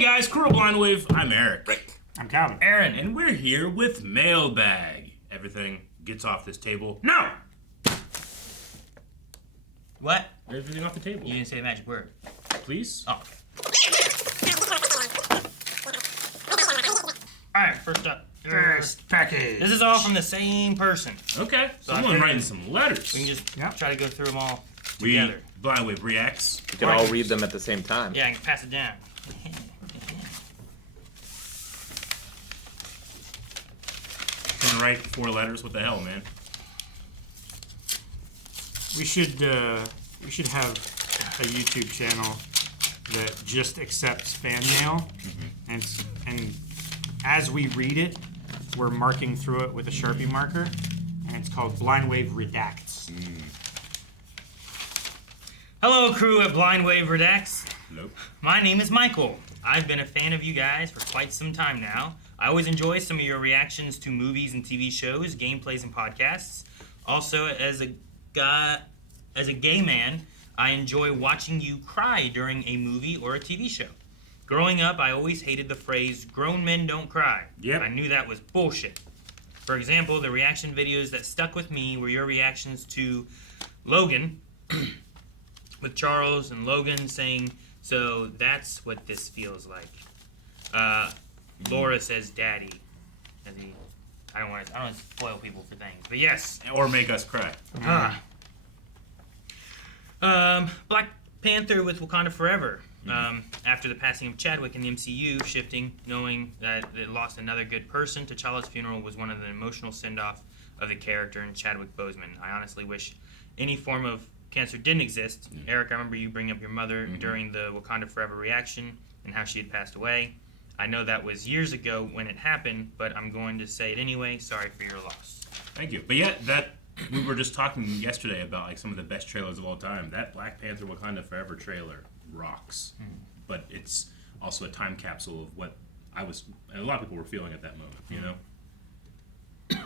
Hey guys, Cruel Blind Wave. I'm Eric. Rick. I'm Calvin. Aaron, and we're here with Mailbag. Everything gets off this table. No! What? Everything off the table. You didn't say the magic word. Please? Oh. Alright, first up. First package. This is all from the same person. Okay. So Someone I writing some letters. We can just Yep. try to go through them all together. Blind Wave reacts. You can all read them at the same time. Yeah, I can pass it down. Can write 4 letters. What the hell, man? We should have a YouTube channel that just accepts fan mail, and as we read it, we're marking through it with a Sharpie marker, and it's called Blind Wave Redacts. Hello, crew at Blind Wave Redacts. Nope. My name is Michael. I've been a fan of you guys for quite some time now. I always enjoy some of your reactions to movies and TV shows, gameplays, and podcasts. Also, as a gay man, I enjoy watching you cry during a movie or a TV show. Growing up, I always hated the phrase, grown men don't cry. Yep. I knew that was bullshit. For example, the reaction videos that stuck with me were your reactions to Logan, with Charles and Logan saying, "So that's what this feels like." Laura says, "Daddy," as he. I don't want to spoil people for things, but yes. Or make us cry. Black Panther with Wakanda Forever. After the passing of Chadwick in the MCU, shifting, knowing that it lost another good person, T'Challa's funeral was one of the emotional send-off of the character in Chadwick Boseman. I honestly wish any form of cancer didn't exist. Eric, I remember you bringing up your mother during the Wakanda Forever reaction and how she had passed away. I know that was years ago when it happened, but I'm going to say it anyway. Sorry for your loss. Thank you. But yeah, we were just talking yesterday about like some of the best trailers of all time. That Black Panther Wakanda Forever trailer rocks. But it's also a time capsule of what a lot of people were feeling at that moment, you know?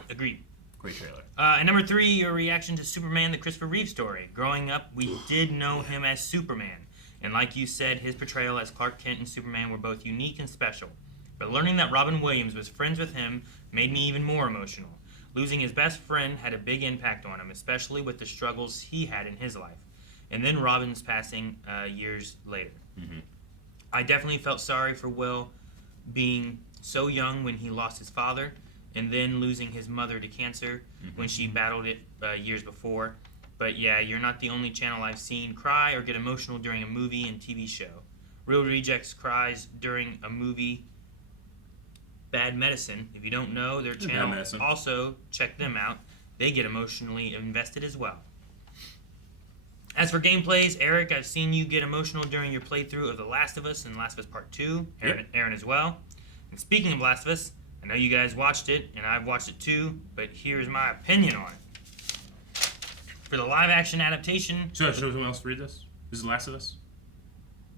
Agreed. Great trailer. And number 3, your reaction to Superman, the Christopher Reeve story. Growing up, we did know him as Superman. And like you said, his portrayal as Clark Kent and Superman were both unique and special. But learning that Robin Williams was friends with him made me even more emotional. Losing his best friend had a big impact on him, especially with the struggles he had in his life. And then Robin's passing years later. I definitely felt sorry for Will being so young when he lost his father, and then losing his mother to cancer when she battled it years before. But yeah, you're not the only channel I've seen cry or get emotional during a movie and TV show. Real Rejects cries during a movie, Bad Medicine. If you don't know their channel, also check them out. They get emotionally invested as well. As for gameplays, Eric, I've seen you get emotional during your playthrough of The Last of Us and Last of Us Part 2. Aaron as well. And speaking of Last of Us, I know you guys watched it, and I've watched it too, but here's my opinion on it. For the live-action adaptation... Should someone else read this? This is Last of Us?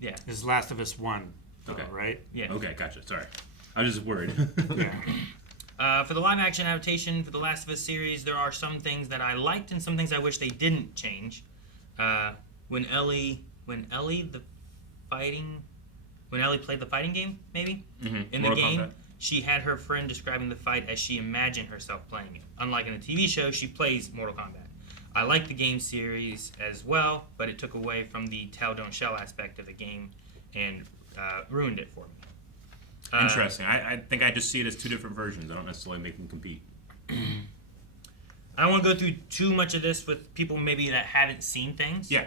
Yeah. This is Last of Us 1, Okay. right? Yeah. Okay, gotcha. Sorry. I was just worried. Yeah. For the live-action adaptation for the Last of Us series, there are some things that I liked and some things I wish they didn't change. When Ellie played the fighting game, maybe in the Mortal game, Kombat. she had her friend describing the fight as she imagined herself playing it. Unlike in the TV show, she plays Mortal Kombat. I like the game series as well, but it took away from the tell don't shell aspect of the game and ruined it for me. Interesting. I think I just see it as 2 different versions. I don't necessarily make them compete. I don't want to go through too much of this with people maybe that haven't seen things. Yeah.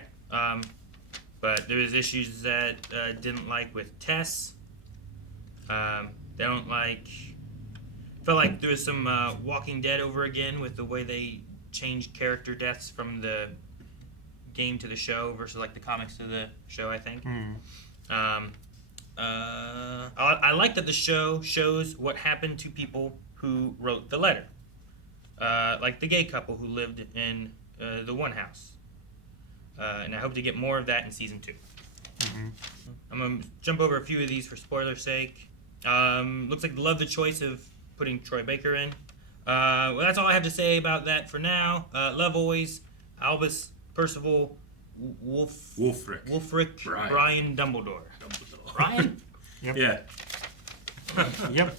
But there is issues that didn't like with Tess. They don't like... Felt like there was some Walking Dead over again with the way they changed character deaths from the game to the show versus like the comics to the show, I think. I like that the show shows what happened to people who wrote the letter. Like the gay couple who lived in the one house. And I hope to get more of that in season 2. I'm going to jump over a few of these for spoiler's sake. Looks like love the choice of putting Troy Baker in. Well, that's all I have to say about that for now. Love always, Albus Percival Wulfric Brian. Brian Dumbledore. Brian? Yep. Yeah. Yep.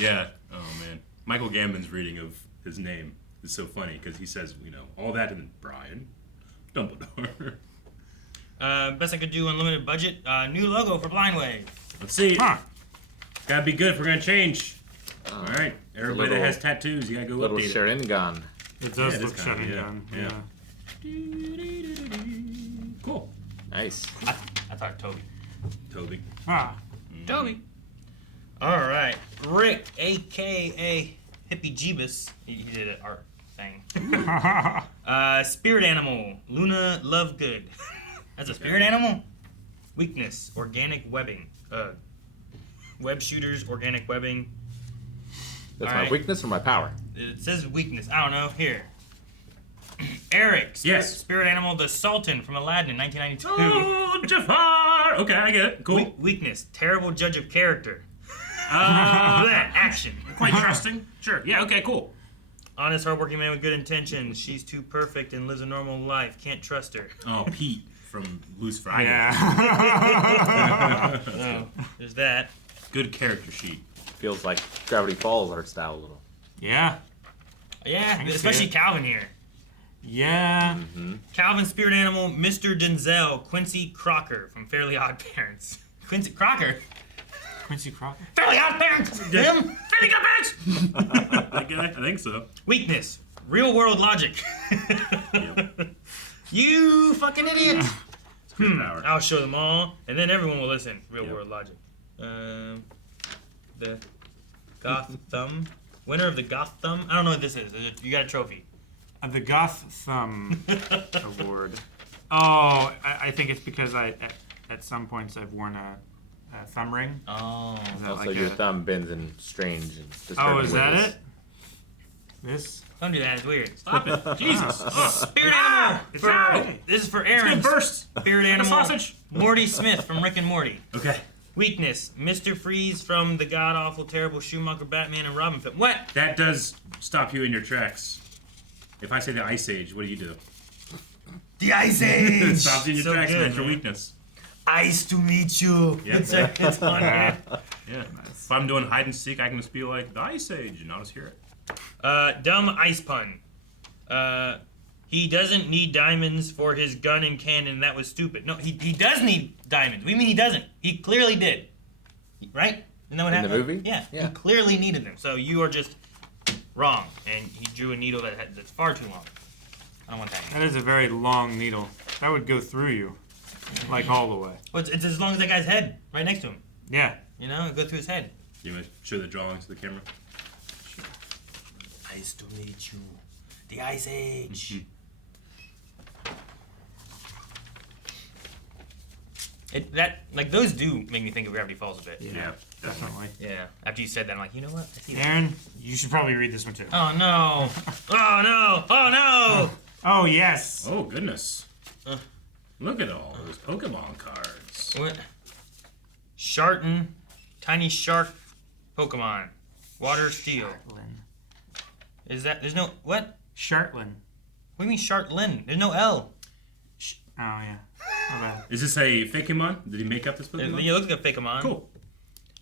Yeah. Oh man, Michael Gambon's reading of his name is so funny because he says, all that and then Brian Dumbledore. Best I could do, unlimited budget. New logo for Blind Wave. Let's see. Huh. Gotta be good if we're gonna change. All right, everybody that little- has tattoos, you gotta go Little update it. Sharingan. It does Yeah, it is look kinda, shutting yeah, down. yeah. Cool. Nice. I thought Toby. Toby. Ah. Toby. All right, Rick, aka Hippie Jeebus. He did an art thing. Spirit animal, Luna Lovegood. That's a spirit animal. Weakness, organic webbing. Web shooters, organic webbing. That's All my right. weakness or my power? It says weakness. I don't know. Here. Eric, Yes. spirit animal, the Sultan from Aladdin in 1992. Oh, Jafar. Okay, I get it. Cool. Weakness, terrible judge of character. Uh, Action. quite trusting. Sure. Yeah. Okay. Cool. Honest, hardworking man with good intentions. She's too perfect and lives a normal life. Can't trust her. Oh, Pete from Lucifer. I get Yeah. So, there's that. it. Good character sheet. Feels like Gravity Falls art style a little. Yeah. Yeah, can see especially it. Calvin here. Yeah. Calvin, spirit animal, Mr. Denzel, Quincy Crocker from Fairly Odd Parents. Quincy Crocker? Quincy Crocker. Fairly Odd Parents! Him? Fairly Odd Parents! That guy? I think so. Weakness, real world logic. You fucking idiot! Spirit power. I'll show them all, and then everyone will listen. Real Yep. world logic. The Goth Thumb. Winner of the Goth Thumb. I don't know what this is. You got a trophy. The Goth Thumb Award. Oh, I think it's because at some points I've worn a thumb ring. Oh. Is that Also, like your a- thumb bends in strange and disturbing Oh, is that ways. it? This? Don't do that. It's weird. Stop it. Jesus. Oh, Spirit animal. Ow! This is for it's Aaron. gonna burst. Spirit The animal. sausage. Morty Smith from Rick and Morty. Okay. Weakness. Mr. Freeze from the god awful terrible Schumacher Batman and Robin film. What? That does stop you in your tracks. If I say the Ice Age, what do you do? The Ice It Age. stops you in your So tracks, good, and that's your man. weakness. Ice to meet you. Yep. It's on here. Yeah. If I'm doing hide and seek, I can just be like, the Ice Age, and I'll just hear it. Dumb ice pun. He doesn't need diamonds for his gun and cannon. That was stupid. No, he does need diamonds. We mean he doesn't. He clearly did. Right? Isn't that what In the happened? movie? Yeah. Yeah. He clearly needed them. So you are just wrong. And he drew a needle that's far too long. I don't want that. That is a very long needle. That would go through you, like all the way. Well, it's as long as that guy's head right next to him. Yeah. You know, it'd go through his head. You want to show the drawings to the camera? Nice to meet you. The Ice Age. Those do make me think of Gravity Falls a bit. Yeah. Definitely. Yeah. After you said that, I'm like, you know what? I see that. Aaron, you should probably read this one too. Oh no! Oh no! Oh no! Oh, yes. Oh, goodness. Look at all those Pokemon cards. What? Sharton, tiny shark, Pokemon, water steel. Shartlin. Is that? There's no what? Shartlin. What do you mean Shartlin? There's no L. Oh, yeah. My bad. Is this a Fakemon? Did he make up this It Pokemon? looks like a Pokemon. Cool.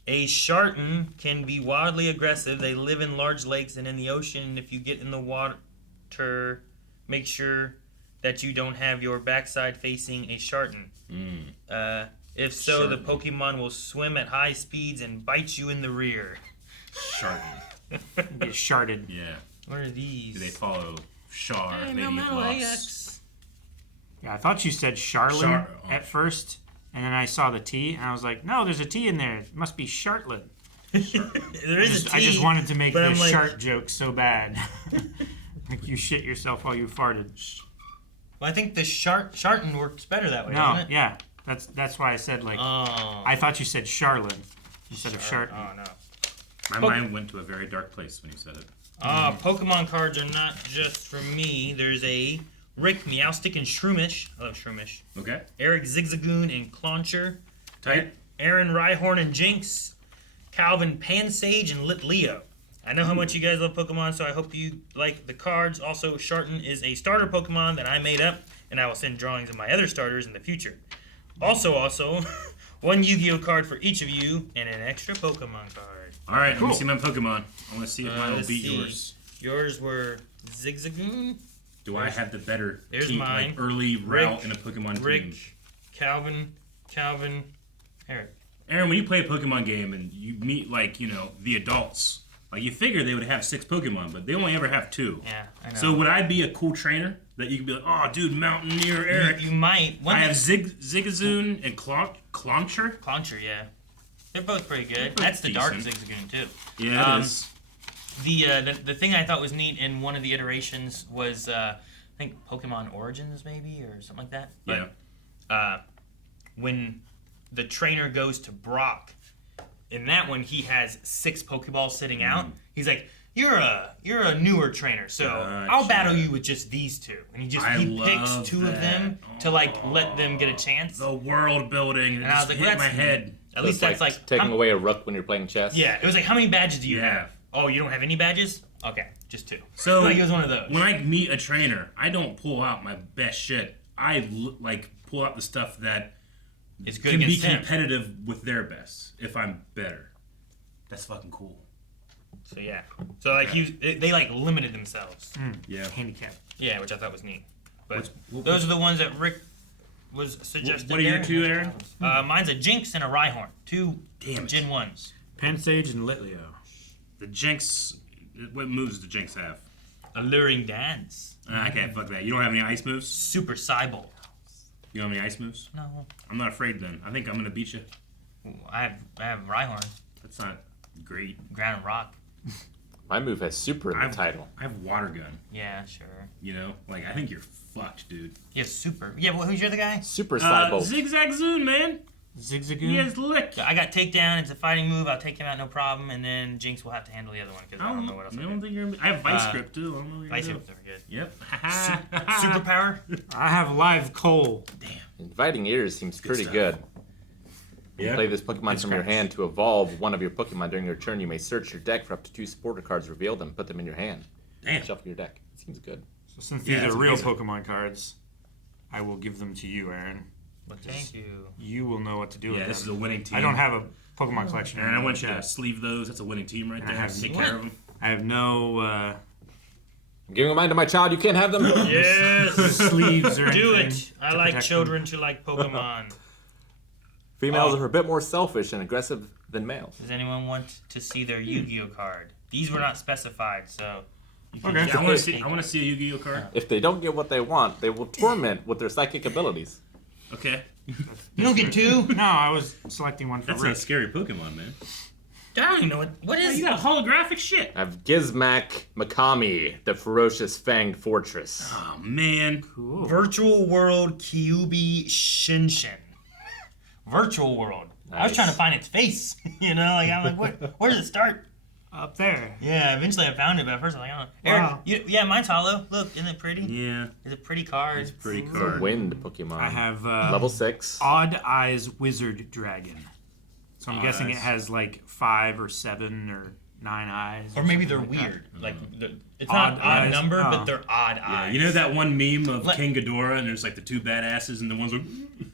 A Sharton can be wildly aggressive. They live in large lakes and in the ocean. If you get in the water, make sure that you don't have your backside facing a Sharton. If so, the Sharton. Pokemon will swim at high speeds and bite you in the rear. Sharton. Get sharded. Yeah. What are these? Do they follow Char, Hey, Lady of Mel Lost? AX. Yeah, I thought you said Charlin Char- at first, and then I saw the T, and I was like, no, there's a T in there. It must be Shartlin. There is a T. I just wanted to make but the I'm like- shart joke so bad. Like you shit yourself while you farted. Well, I think the Sharton works better that way, No, doesn't it? yeah. That's why I said, like, Oh. I thought you said Charlin instead of Shart. Oh, no. My mind went to a very dark place when you said it. Pokemon cards are not just for me. There's a Rick, Meowstic, and Shroomish. I love Shroomish. Okay. Eric, Zigzagoon, and Clauncher. Tight. Aaron, Rhyhorn, and Jinx. Calvin, Pansage, and Lit Leo. I know how much you guys love Pokemon, so I hope you like the cards. Also, Sharton is a starter Pokemon that I made up, and I will send drawings of my other starters in the future. Also, One Yu-Gi-Oh card for each of you, and an extra Pokemon card. All right, let me Cool. see my Pokemon. I want to see if mine will Let's beat see. yours. Yours were Zigzagoon, Do I have the better There's team, mine. like early route Rick, in a Pokemon Rick, team? Calvin, Eric. Aaron, when you play a Pokemon game and you meet like the adults, like you figure they would have 6 Pokemon, but they only ever have 2. Yeah, I know. So would I be a cool trainer that you could be like, oh, dude, Mountaineer Eric? You might. I have Zigzagoon and Clauncher. Clauncher, yeah. They're both pretty good. They're That's the dark decent. Zigzagoon, too. Yeah, it is. The thing I thought was neat in one of the iterations was, I think Pokemon Origins, maybe, or something like that. Yeah. But, when the trainer goes to Brock, in that one he has 6 Pokeballs sitting out. He's like, you're a newer trainer, so I'll Gotcha. battle you with just these 2. And he picks love 2 of them to let them get a chance. The world building. It And I was just like, hit well, my that's head. At least that's like taking how- away a rook when you're playing chess. Yeah, it was like, how many badges do you Yeah. have? Oh, you don't have any badges? Okay, just 2. So like, it was one of those. when I meet a trainer, I don't pull out my best shit. I pull out the stuff that It's good can be against him. competitive with their best if I'm better. That's fucking cool. So yeah, so like they like limited themselves. Yeah. Handicap. Yeah, which I thought was neat. But What- those are the ones that Rick was suggesting. What are your there. 2, Aaron? Mine's a Jinx and a Rhyhorn. 2 Damn it. Gen 1s. Pansage and Litleo. The Jinx. What moves does the Jinx have? Alluring Dance. I can't fuck that. You don't have any ice moves? Super Cyborg. You don't have any ice moves? No. I'm not afraid then. I think I'm gonna beat you. Ooh, I have Rhyhorn. That's not great. Ground and Rock. My move has super in the I've- title. I have water gun. Yeah, sure. I think you're fucked, dude. He has Super. Yeah, well, who's your other guy? Super Cyborg. Zigzag Zoon, man. Zigzagoon. He has lick. I got Takedown. It's a fighting move. I'll take him out, no problem. And then Jinx will have to handle the other one because I don't know what else. I don't think you're. I have Vice Grip too. I don't know what you're Vice gonna Grip's never good. do. Yep. Superpower. I have Live Coal. Inviting Ears seems pretty stuff. good. Yeah. Play this Pokemon from your scratch. hand to evolve one of your Pokemon during your turn. You may search your deck for up to 2 supporter cards, reveal them, put them in your hand. Damn. Shuffle your deck. Seems good. So since Yeah, these that's are real amazing. Pokemon cards, I will give them to you, Aaron. Well, thank you. You will know what to do Yeah, with this is them. a winning team. I don't have a Pokemon collection. And I in want you to chest. sleeve those. That's a winning team right And I there. have- Take What? care of them. I have no I'm giving mine to my child. You can't have them. Yes. sleeves or Do anything it. I to like protect children to like Pokemon. Females Oh. are a bit more selfish and aggressive than males. Does anyone want to see their Yu-Gi-Oh card? These were not specified, so. You can Okay. just Yeah, I want to take see. I want to see a Yu-Gi-Oh card. If they don't get what they want, they will torment with their psychic abilities. Okay. You don't get 2? them. No, I was selecting one for That's Rick. a scary Pokemon, man. I don't even know what Yeah, is. you got holographic shit. I have Gizmak Makami, the ferocious fanged fortress. Oh man. Cool. Virtual World Kyubi Shinshin. Virtual World. I was Nice. trying to find its face. I'm like, what? Where does it start? Up there. Yeah, eventually I found it, but at first I was like, oh. Eric, Wow. yeah, mine's hollow. Look, isn't it pretty? Yeah. It's a pretty card. It's a pretty It's a card. wind Pokemon. I have Level 6. Odd Eyes Wizard Dragon. So I'm Odd guessing Eyes. it has like 5 or 7 or 9 eyes. Or maybe they're something like that. weird. Like, it's not Odd an odd eyes? number, Oh. but they're odd Yeah, eyes. you know that one meme of Like- King Ghidorah, and there's like the 2 badasses, and the one's like.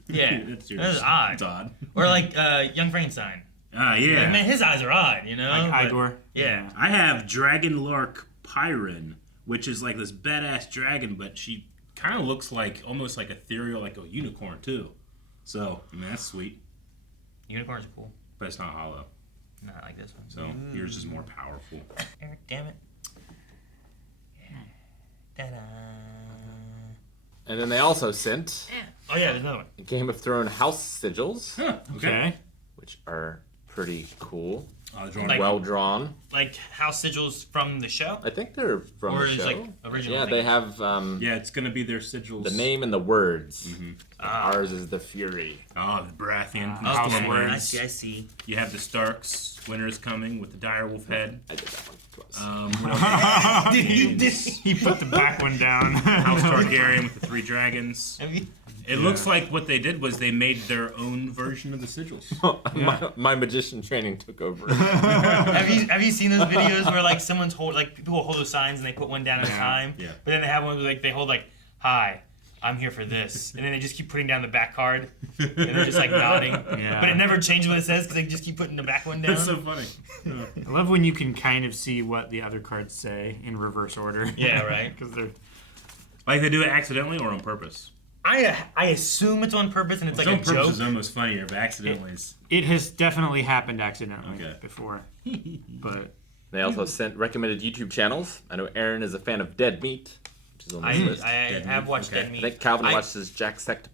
Yeah, That's yours. that is odd. It's odd. Or like Young Frankenstein. Ah, yeah. Like, man, his eyes are odd, Like but- Igor. Yeah. I have Dragon Lark Pyron, which is like this badass dragon, but she kind of looks like almost like ethereal, like a unicorn too. So, I mean, that's sweet, Unicorns are cool. but it's not hollow. Not like this one. So yours is more powerful. Eric, damn it. Ta-da. And then they also sent Oh yeah, there's another one. Game of Thrones house sigils, Huh, Okay. which are pretty cool. Like- Well drawn. Like house sigils from the show? I think they're from Or the is show. like original Yeah, thing? they have Yeah, it's gonna be their sigils. the name and the words. Ah. Ours is the Fury. Oh, the Baratheon. House House Okay, words. I see, I see. You have the Starks. Winter's coming with the direwolf head. I did that one twice. What else? Dude, you did. He put the back one down. House Targaryen with the 3 dragons. Have you, It looks like what they did was they made their own version of the sigils. my magician training took over. have you seen those videos where like someone's hold like people hold those signs and they put one down at a Yeah. time? Yeah. But then they have one where like they hold like hi I'm here for this. And then they just keep putting down the back card. And they're just like nodding. Yeah. But it never changes what it says because they just keep putting the back one down. That's so funny. I love when you can kind of see what the other cards say in reverse order. Yeah, right. Because they're Like they do it accidentally or on purpose? I assume it's on purpose and it's like on a purpose joke. is almost funnier, but accidentally is. it has definitely happened accidentally Okay. before. But They also sent recommended YouTube channels. I know Aaron is a fan of Dead Meat, which is on this list. I Dead have Meat, watched okay. Dead Meat. I think Calvin I- watches Jacksepticeye.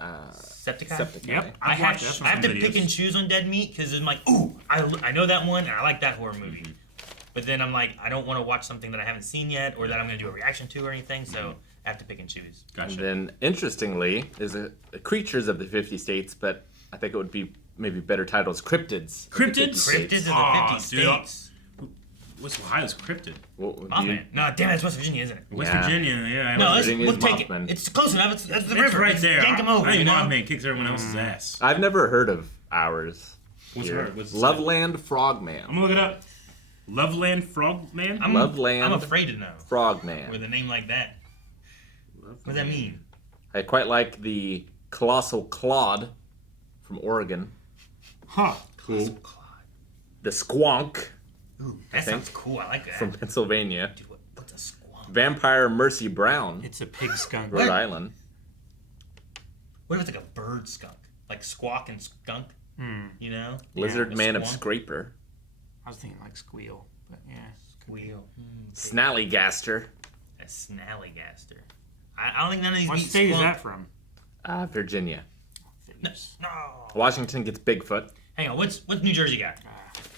Septiceye? yep, I I've have, watched I have to some pick videos. and choose on Dead Meat because I'm like, ooh, I know that one and I like that horror movie. But then I'm like, I don't want to watch something that I haven't seen yet or that I'm going to do a reaction to or anything, so I have to pick and choose. And Gotcha. then, interestingly, there's a Creatures of the 50 States, but I think it would be maybe better titled as Cryptids. of the 50 Cryptids? States. Cryptids of the Aw, 50 dude. states. What's Ohio's cryptid? Well, do Oh, you- man. No, damn it, it's West Virginia, isn't it? West Yeah. Virginia, yeah. No, Virginia we'll is take Mothman. it. It's close enough. It's the it's river. right It's there. yank 'em over, I you think know? Mothman kicks everyone else's ass. I've never heard of ours. What's here. her? What's it say? Loveland Frogman. I'm gonna look it up. Loveland Frogman? Loveland I'm afraid to know. Frogman. With a name like that. What does that mean? I quite like the Colossal Claude from Oregon. Cool. The Squonk Ooh, that think. sounds cool. I like that. from Pennsylvania. Dude, what's a squonk? Vampire Mercy Brown, it's a pig skunk. Rhode Island. What if it's like a bird skunk? Like squawk and skunk? You know? Lizard a Man of squonk. Scraper. I was thinking like squeal, but yeah. Wheel. Snallygaster. A snallygaster. I don't think none of these What meet state is squonk. that from? Virginia. No. Washington gets Bigfoot. Hang on, what's New Jersey got?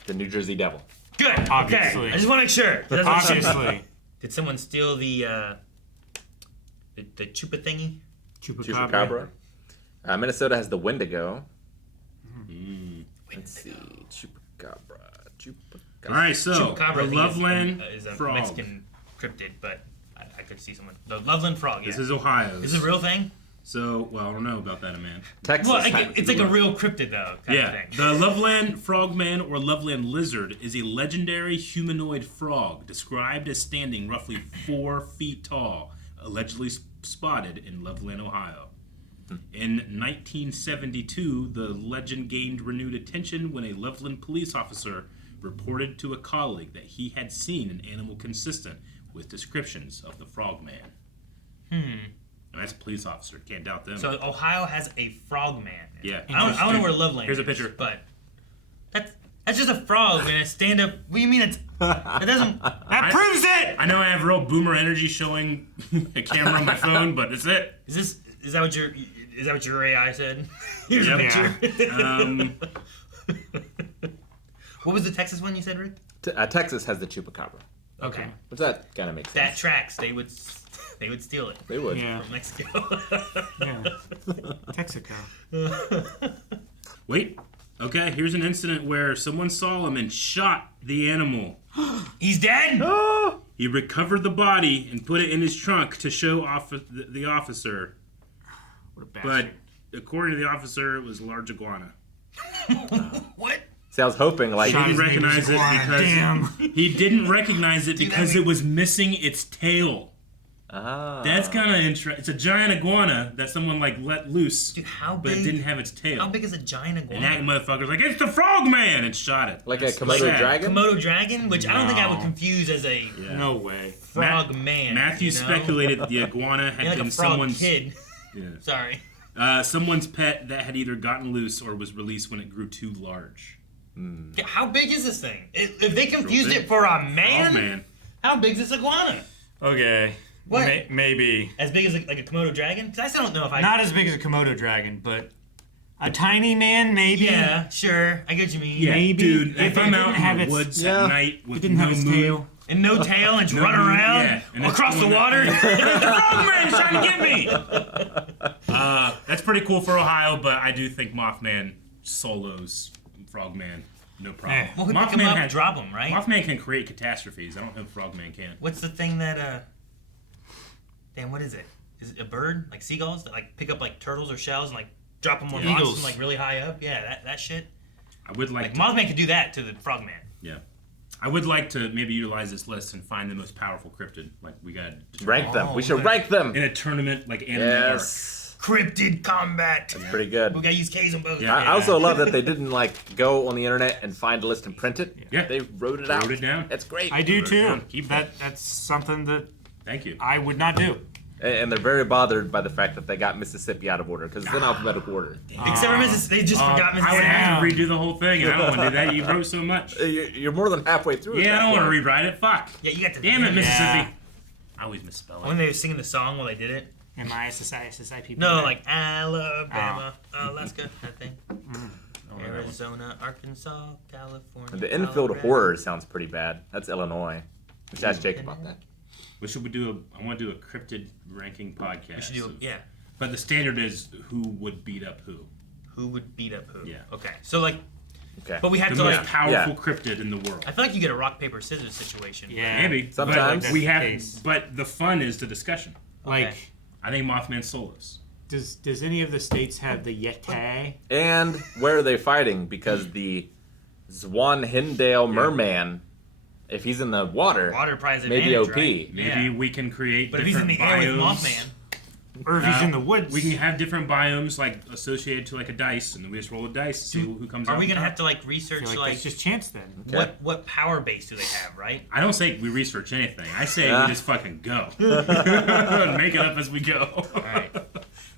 The New Jersey Devil. Good. Obviously. Okay. I just want to make sure. That's what- Obviously. Did someone steal the chupa thingy? Chupacabra. Minnesota has the Wendigo. Let's see. Chupacabra. All right, so Chupacabra, I the think, Loveland is a Frog. Mexican cryptid, but I could see someone. The Loveland Frog, yeah. This is Ohio. Is it a real thing? So, well, I don't know about that, man. Texas. Well, has- it's like a real cryptid, though, kind Yeah, of thing. the Loveland Frogman or Loveland Lizard is a legendary humanoid frog described as standing roughly 4 feet tall, allegedly spotted in Loveland, Ohio. In 1972, the legend gained renewed attention when a Loveland police officer reported to a colleague that he had seen an animal consistent with descriptions of the Frogman. And that's a police officer. Can't doubt them. So Ohio has a frogman. yeah. I don't know where Loveland Here's a is, picture. but that's just a frog and a stand-up. What do you mean it doesn't... That proves it! I know I have real boomer energy showing a camera on my phone, but it's it. Is that what your AI said? Here's a Yep. picture. What was the Texas one you said, Rick? Texas has the Chupacabra. Okay. Which that kind of makes That sense. tracks. They would steal it They would. Yeah. from Mexico. Yeah. Texaco. Wait. Okay, here's an incident where someone saw him and shot the animal. He's dead? He recovered the body and put it in his trunk to show off the officer. What a But bastard. according to the officer, it was a large iguana. What? See, I was hoping like He didn't His name is recognize it Iguana, because damn. he didn't recognize it Dude, because that it was missing its tail. That's kind of interesting. It's a giant iguana that someone like let loose, Dude, how but it big? didn't have its tail. How big is a giant And that iguana? motherfucker's like, it's the Frogman, and shot it. like a That's Komodo sad. dragon. Komodo dragon, which I don't think I would No. confuse as a Yeah. No way. frog man. Matthew you know? speculated the iguana had You're like been a frog someone's kid. Yeah. Sorry. Someone's pet that had either gotten loose or was released when it grew too large. How big is this thing? If they confused big. it for a man, Oh man, how big is this iguana? Okay. What? Maybe. As big as like a Komodo dragon? Because I still don't know if I. Not as big as a Komodo dragon, but a tiny man, maybe. Yeah, sure. I get what you mean. yeah, Maybe. dude. If If it I'm didn't out have in the its- woods Yeah. at night with It didn't no have its moon, tail. And no tail and just No, running around yeah, and it's across the doing water. the Frogman's trying to get me. That's pretty cool for Ohio, but I do think Mothman solos Frogman, no problem. Eh. Well, we pick him up and drop him, right? Mothman can create catastrophes. I don't know if Frogman can. What's the thing that Damn, what is it? Is it a bird? Like seagulls that like pick up like turtles or shells and like drop them on rocks Eagles. from like really high up? Yeah, that shit. I would like Like to, Mothman could do that to the frogman. yeah. I would like to maybe utilize this list and find the most powerful cryptid. Like we got Rank them. We should rank them. in a tournament, like anime Yes. Cryptid combat. Pretty good. We gotta use K's on both. Yeah. I also love that they didn't like go on the internet and find a list and print it. Yeah. They wrote it out. Wrote it down. That's great. I do Wrote it too. down. Keep That's something that Thank you. I would not do. And they're very bothered by the fact that they got Mississippi out of order because it's in alphabetical order. Except for Mrs. They just forgot Mrs. I would have to Damn. redo the whole thing, and I don't want to do that. You wrote so much. You're more than halfway through. at Yeah, I that don't want to point. rewrite it. Fuck. Yeah, you got to. Damn it, Mississippi. Yeah. I always misspell When it. they were singing the song while they did it. MISSI people. No, like Alabama, Alaska, that thing. Oh, Arizona, Arkansas, California. The infield Colorado. horror sounds pretty bad. That's Illinois. We should ask Jake about that. What should we do? I want to do a cryptid ranking podcast. We should do, yeah. But the standard is who would beat up who. Who would beat up who? Yeah. Okay, so like, Okay. but we have The to most like. powerful Yeah. cryptid in the world. I feel like you get a rock paper scissors situation. Yeah. Maybe. Sometimes. But we have. Case. But the fun is the discussion. Like, Okay. I think Mothman Solos. does any of the states have the Yeti? And where are they fighting? Because the Zwanhindale merman, if he's in the water, Water prize maybe advantage, OP. right? Maybe Yeah. we can create But if he's in different the air with biomes. Mothman, Or if he's in the woods? We can have different biomes like associated to like a dice, and then we just roll a dice, see who comes out. are we gonna on have top. to like I research feel like like that's just chance then. Okay. what power base do they have, right? I don't say we research anything. I say Ah. we just fucking go. Make it up as we go. All right.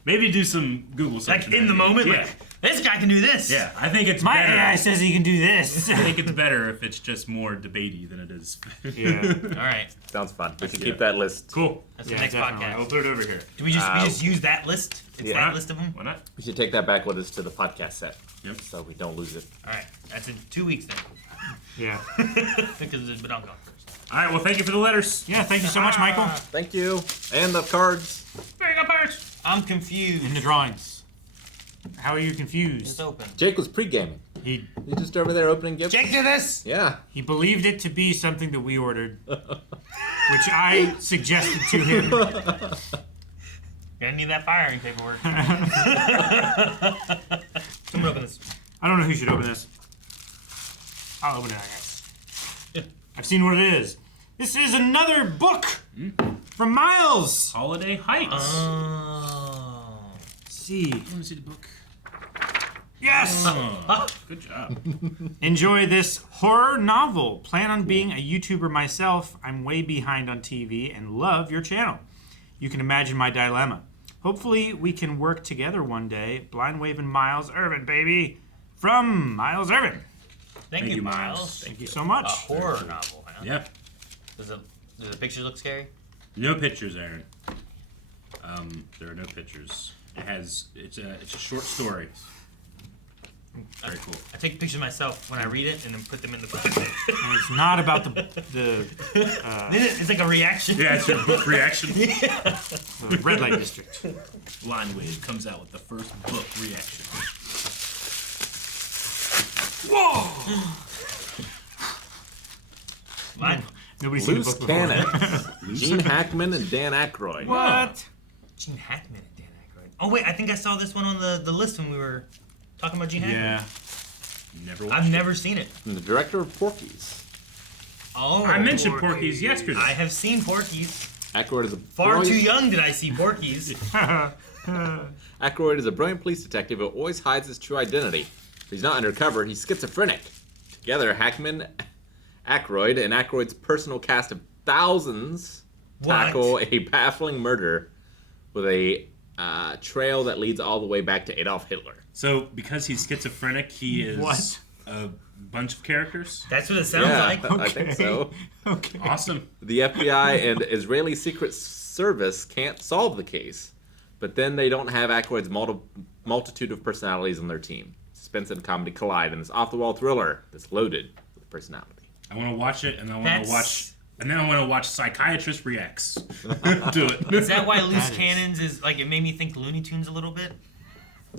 Maybe do some Google search. Like in the moment, Yeah. like this guy can do this. Yeah, I think it's My better. AI says he can do this. I think it's better if it's just more debatey than it is. Yeah. All right, Sounds fun. We should Yeah. keep that list. Cool. that's Yeah, the next definitely. I'll podcast. put it over here. Do we just use that list? It's Yeah. that list of them. Why not? We should take that back with us to the podcast set. Yep. So we don't lose it. All right, that's in 2 weeks then, Yeah. because it's been on first. All right. Well, thank you for the letters. Yeah, thank you so much, Michael. Thank you. And the cards. There you go, Pirates. I'm confused. In the drawings. How are you It's confused? open. Jake was pre-gaming. He He's just over there opening gifts. Jake did this. Yeah. he believed it to be something that we ordered, which I suggested to him. Gonna need that firing paperwork. Someone open this. I don't know who should open this. I'll open it, I guess. I've seen what it is. This is another book from Miles. Holiday Heights. Oh. Let's see. I want to see the book. Yes. Oh, good job. Enjoy this horror novel. Plan on being a YouTuber myself. I'm way behind on TV and love your channel. You can imagine my dilemma. Hopefully we can work together one day. Blind waving Miles Irvin, baby. From Miles Irvin. Thank you, Miles. Thank you so much. A horror novel, huh? Yeah. Does the pictures look scary? No pictures, Aaron. There are no pictures. It's a short story. Very cool. I take pictures myself when I read it and then put them in the book. And it's not about the It's like a reaction. Yeah, it's your book reaction. the red light district. Blind Wave comes out with the first book reaction. Mine. Nobody's seen the Loose book before. Cannons. Gene Hackman and Dan Aykroyd. What? Gene Hackman and Dan Aykroyd. Oh wait, I think I saw this one on the list when we were talking about Gene Hackman. Yeah. Never watched I've it. never seen it. And the director of Porky's. Oh, I mentioned Porky's. Porky's yesterday. I have seen Porky's. Aykroyd is a Far too brilliant- young did I see Porky's. Aykroyd is a brilliant police detective who always hides his true identity. If he's not undercover, he's schizophrenic. Together, Hackman, Aykroyd, and Aykroyd's personal cast of thousands tackle a baffling murder with a trail that leads all the way back to Adolf Hitler. So, because he's schizophrenic, he is What? a bunch of characters. That's what it sounds Yeah, like. I think so. Okay. Awesome. The FBI and Israeli Secret Service can't solve the case, but then they don't have Aykroyd's multitude of personalities on their team. Suspense and comedy collide in this off-the-wall thriller that's loaded with personality. I want to watch it, and I want That's- to watch, and then I want to watch Psychiatrist Reacts to it. Is that why Loose That is- Cannons is like it made me think Looney Tunes a little bit?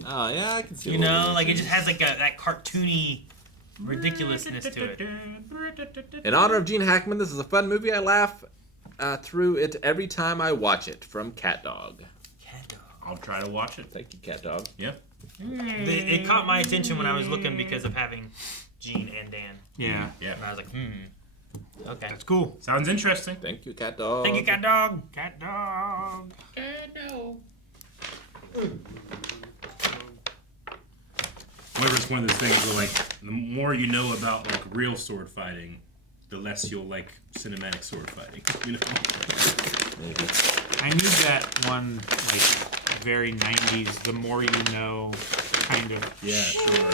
Oh, yeah, I can see You a little know, bit. like it just has like that cartoony ridiculousness to it. In honor of Gene Hackman, this is a fun movie. I laugh through it every time I watch it. From Cat Dog. Cat Dog. I'll try to watch it. Thank you, Cat Dog. Yeah. It caught my attention when I was looking because of having Gene and Dan. Yeah. Yeah. And I was like, Okay. That's cool. Sounds interesting. Thank you, cat dog. Thank you, cat dog. Cat dog. However, it's one of those things where, like, the more you know about, like, real sword fighting, the less you'll like cinematic sword fighting. You know? Maybe. I knew that one, like, very 90s, the more you know kind of Yeah, sure.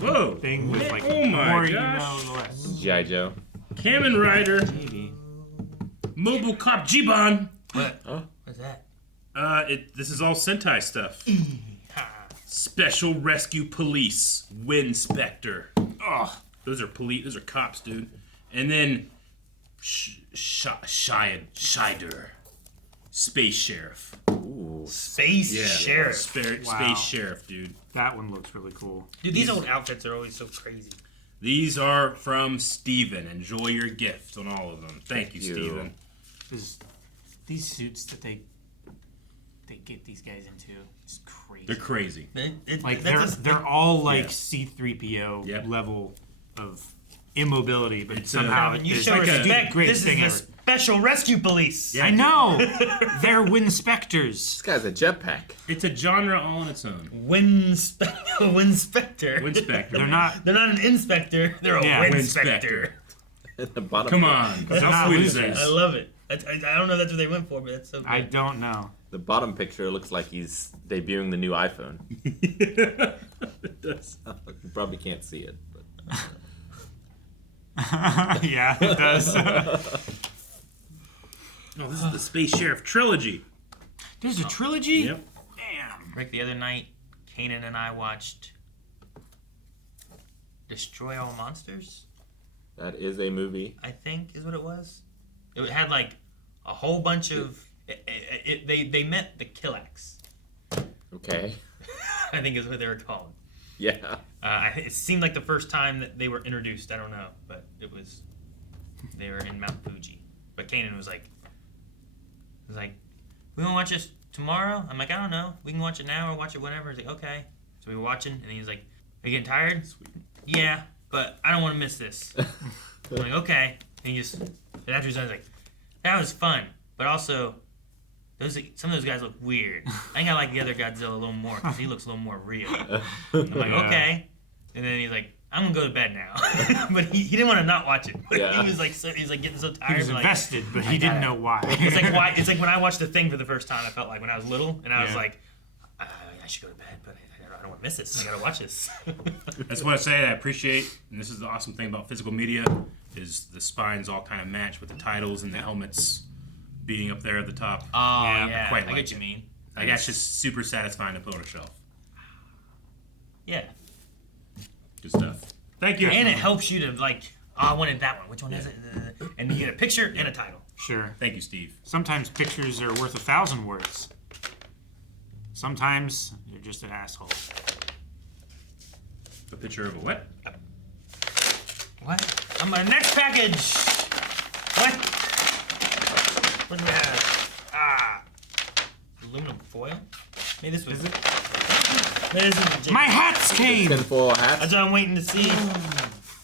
Whoa! thing with, like, Oh the my more you gosh. know, the less. G.I. Joe. Kamen Rider, Maybe. Mobile Cop Jiban. What? Oh. What's that? This is all Sentai stuff. Ha. Special Rescue Police, Winspector. Oh, Those are police. Those are cops, dude. And then Scheider, Space Sheriff. Ooh. Space Yeah, Sheriff. Wow. Space Sheriff, dude. that one looks really cool. Dude, these old outfits are always so crazy. These are from Steven. Enjoy your gift on all of them. Thank you, Thank you. Steven. These suits that they get these guys into, it's crazy. They're crazy. Like That's they're all like Yeah. C-3PO Yep. level of immobility, but It's, somehow Calvin, you it's show like respect. the greatest This is thing the ever. Special Rescue Police. Yeah. I know. They're Winspectors. This guy's a jetpack. It's a genre all on its own. Winspector. Winspector. They're not. They're not an inspector. They're a Yeah, Winspector. At the bottom. Come on. They're How not sweet is losers. that? I love it. I don't know if that's what they went for, but that's so good. I don't know. The bottom picture looks like he's debuting the new iPhone. It does. You probably can't see it, but Yeah, it does. Oh, this is the Space Sheriff trilogy. There's a trilogy. Yep. Damn. Rick, the other night, Kanan and I watched Destroy All Monsters, that is a movie. I think is what it was. It had like a whole bunch of... They met the Killax, Okay. I think is what they were called. Yeah. It seemed like the first time that they were introduced. I don't know, but it was... They were in Mount Fuji. But Kanan was like... we want to watch this tomorrow? I'm like, I don't know. We can watch it now or watch it whenever. He's like, okay. So we were watching, and he's like, are you getting tired? Sweet. Yeah, but I don't want to miss this. I'm like, okay. And and after he's done, he's like, that was fun, but also, some of those guys look weird. I think I like the other Godzilla a little more because he looks a little more real. I'm like, Yeah. okay. And then he's like, I'm gonna go to bed now. But he didn't want to not watch it. But Yeah. he was like, he's like getting so He tired. was like, invested, but I he didn't gotta- know why. It's like when I watched The Thing for the first time. I felt like when I was little, and I was Yeah. like, I should go to bed, but I don't want to miss this. I gotta watch this. That's what I say. I appreciate, and this is the awesome thing about physical media, is the spines all kind of match with the titles and the helmets being up there at the top. Oh Yeah, yeah, quite I like get it. you mean. Like that's just super satisfying to put on a shelf. Yeah, Good stuff. Thank you. and it helps you to like. Oh, I wanted that one. Which one is it? And you get a picture and a title. Sure. Thank you, Steve. Sometimes pictures are worth 1,000 words. Sometimes you're just an asshole. A picture of a what? What? On my next package. What? What do we have? Aluminum foil. Maybe this was. Is it? Maybe this is My hats came! Tinfoil That's hat. what I'm waiting to see.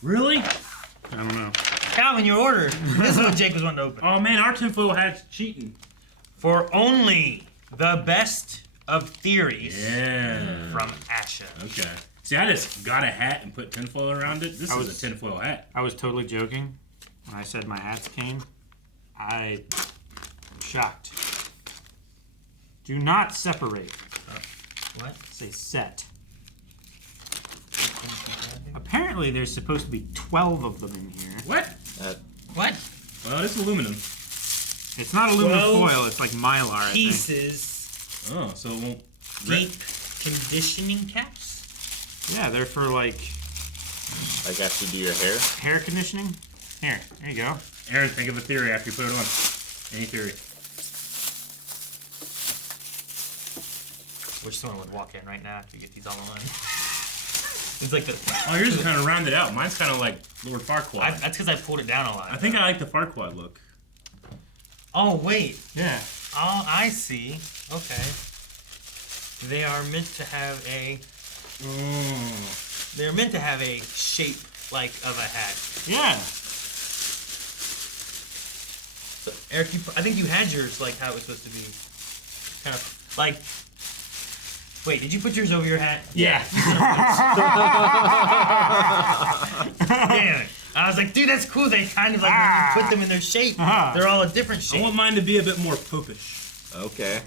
Really? I don't know. Calvin, your order. This is what Jake was wanting to open. Oh man, our tinfoil hat's cheating. For only the best of theories Yeah. from Asha. Okay. See, I just got a hat and put tinfoil around it. This I is was- a tinfoil hat. I was totally joking when I said my hats came. I am shocked. Do not separate. What? Say set. Apparently, there's supposed to be 12 of them in here. What? What? Well, it's aluminum. It's not aluminum 12 foil. It's like mylar, I think. Pieces. Oh, so it won't rip. Deep conditioning caps? Yeah, they're for like Like after you do your hair. hair conditioning. Here, there you go. Aaron, think of a theory after you put it on. Any theory? Wish someone would walk in right now after you get these all on. It's like the. Oh, yours is kind of rounded out. Mine's kind of like Lord Farquaad. That's because I pulled it down a lot. I think I like the Farquaad look. Oh, wait. Yeah. Oh, I see. Okay. They are meant to have a. They're meant to have a shape like of a hat. Yeah. Eric, I think you had yours like how it was supposed to be. Kind of like. Wait, did you put yours over your hat? Yeah. Damn it. I was like, dude, that's cool. They kind of like when you put them in their shape. They're all a different I shape. want mine to be a bit more popish. Okay.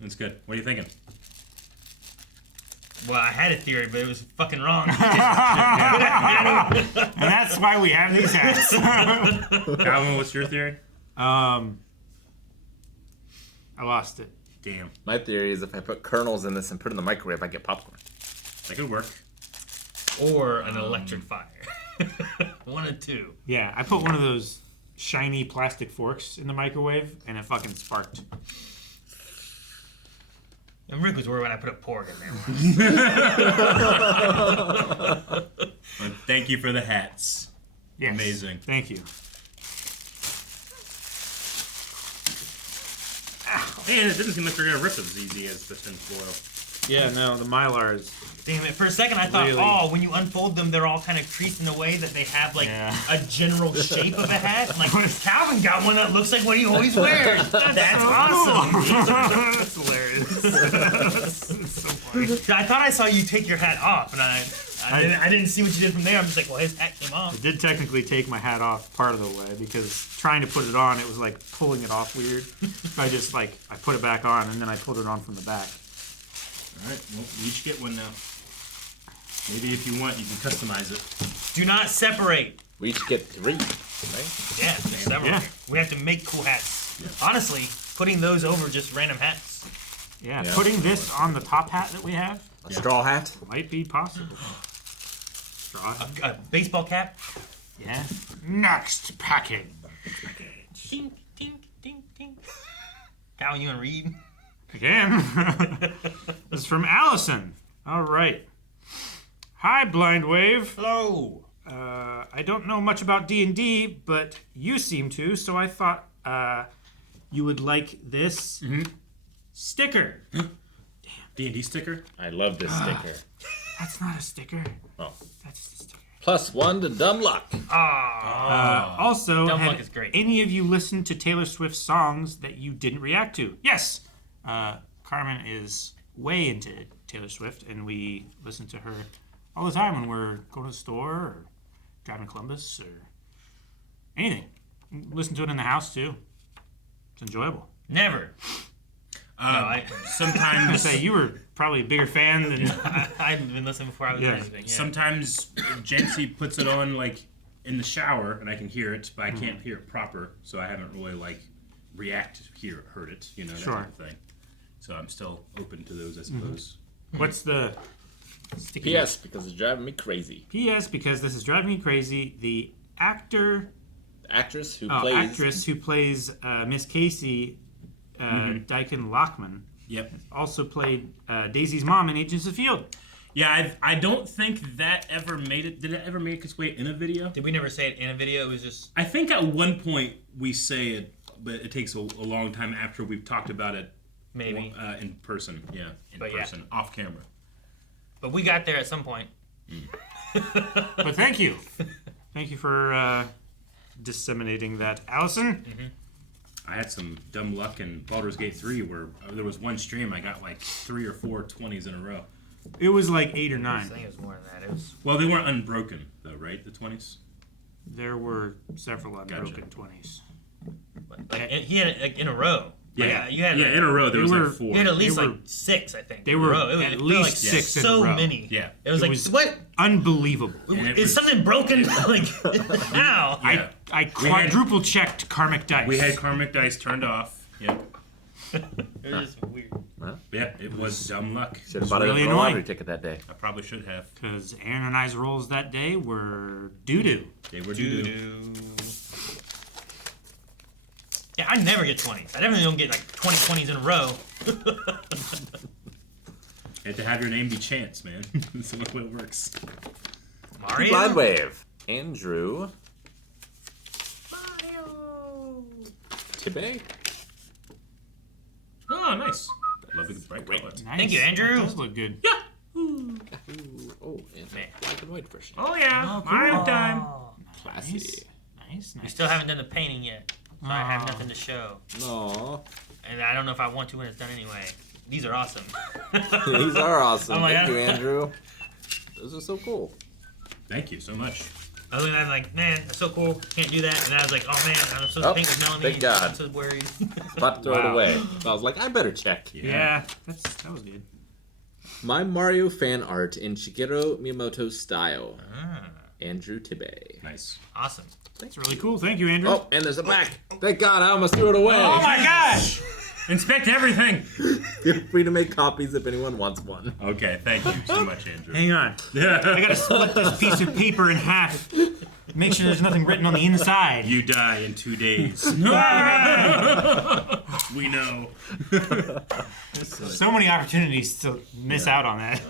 That's good. What are you thinking? Well, I had a theory, but it was fucking wrong. And that's why we have these hats. Calvin, what's your theory? I lost it. Damn. My theory is if I put kernels in this and put it in the microwave, I get popcorn. That could work. Or an electric fire. One of two. Yeah, I put one of those shiny plastic forks in the microwave, and it fucking sparked. And Rick was worried when I put a pork in there once. Well, thank you for the hats. Yes. Amazing. Thank you. Man, it didn't seem like they're gonna rip as easy as the tinfoil. Yeah, no, the Mylar is... Damn it. For a second, I thought, Really? when you unfold them, they're all kind of creased in a way that they have, like, Yeah. a general shape of a hat. I'm like, Calvin got one that looks like what he always wears. That's awesome. That's hilarious. It's so funny. I thought I saw you take your hat off, and I didn't see what you did from there. I'm just like, well, his hat came off. I did technically take my hat off part of the way because trying to put it on, it was like pulling it off weird. So I just I put it back on and then I pulled it on from the back. Alright, well, we each get one now. Maybe if you want, you can customize it. Do not separate. We each get 3, right? Yeah, there's several. Yeah. We have to make cool hats. Yeah. Honestly, putting those over just random hats. Yeah, Yeah. putting this on the top hat that we have A straw hat. might be possible. Straw. A baseball cap. Yeah. Next package. Ding, ding, ding, ding. Cal, you want to read? Again. This is from Allison. All right. Hi, Blind Wave. Hello. I don't know much about D&D, but you seem to, so I thought you would like this sticker. D&D sticker? I love this sticker. That's not a sticker. Oh. That's the sticker. +1 to dumb luck. Also, Dumb have Luck is great. any of you listened to Taylor Swift songs that you didn't react to? Yes. Carmen is way into Taylor Swift, and we listen to her all the time when we're going to the store or driving to Columbus or anything. Listen to it in the house too. It's enjoyable. Never. I Sometimes Say you were probably a bigger fan than I hadn't been listening before I was Yeah. anything. Yeah. sometimes Jency puts it on in the shower and I can hear it, but I can't hear it proper, so I haven't really heard it, that Sure. kind of thing. So I'm still open to those, I suppose. What's the sticky P.S. because it's driving me crazy. P.S. because this is driving me crazy. The actress who plays Miss Casey, Dyken Lockman, Yep. also played Daisy's mom in Agents of S.H.I.E.L.D. Yeah, I don't think that ever made it. Did it ever make its way in a video? Did we never say it in a video? It was just I think at one point we say it, but it takes a long time after we've talked about it. maybe. In person, yeah. In But yeah. person, off camera. But we got there at some point. But thank you. Thank you for disseminating that, Allison. I had some dumb luck in Baldur's Gate 3 where there was one stream I got 3 or 4 20s in a row. It was like 8 or I 9. think it was more than that. It was Well, they weren't unbroken though, right? The 20s? There were several unbroken 20s. he had it in a row. Yeah, you had in a row there was were- 4. You had at least They were- 6, I think. they in a were row. It was, at it felt least like 6 in a so row. many. Yeah. It was It like was- what? Unbelievable. And it Is was- something broken? Like how? Yeah. I quadruple checked karmic dice. We had karmic dice turned off. Yep. It was just weird. Yeah, it was dumb luck. Should have bought really a annoying. lottery ticket that day. I probably should have. Because Aaron and I's rolls that day were doo-doo. They were doo-doo. Doo-doo. Yeah, I never get 20s. I definitely don't get 20 20s in a row. You have to have your name be Chance, man. That's the way it works. Mario. Blind Wave. Andrew. Tibe? Oh, nice. Love the bright color. Nice. Thank you, Andrew. That does look good. Ooh, oh, and Man. black and white version. Oh yeah, Mario time. Oh, Classy. Nice. We still haven't done the painting yet, so I have nothing to show. No. And I don't know if I want to when it's done anyway. These are awesome. These are awesome. Oh my Thank God. you, Andrew. Those are so cool. Thank you so much. I was like, man, that's so cool. Can't do that. And I was like, oh man, I'm supposed to paint with Melanie. thank God. I'm so worried. About to throw it Wow. away. So I was like, I better check. Yeah, that was good. My Mario fan art in Shigeru Miyamoto style. Ah, Andrew Tibbe. Nice. awesome. That's really cool. Thank you, Andrew. Oh, and there's a back. Thank God, I almost threw it away. Oh my gosh! Inspect everything. Feel free to make copies if anyone wants one. Okay, thank you so much, Andrew. Hang on. I gotta split this piece of paper in half. Make sure there's nothing written on the inside. You die in 2 days. We know. So many opportunities to miss out on that.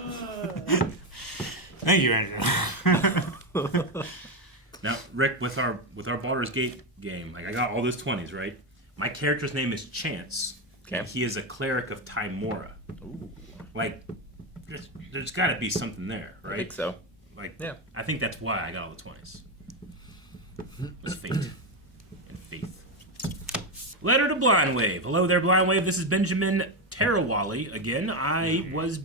Thank you, Andrew. Now, Rick, with our Baldur's Gate game, like I got all those 20s, right? My character's name is Chance. Okay. And he is a cleric of Timora. Ooh. Like, there's got to be something there, right? I think so. Like, Yeah. I think that's why I got all the 20s. It was fate and faith. Letter to Blind Wave. Hello there, Blind Wave. This is Benjamin Tarawali again. I was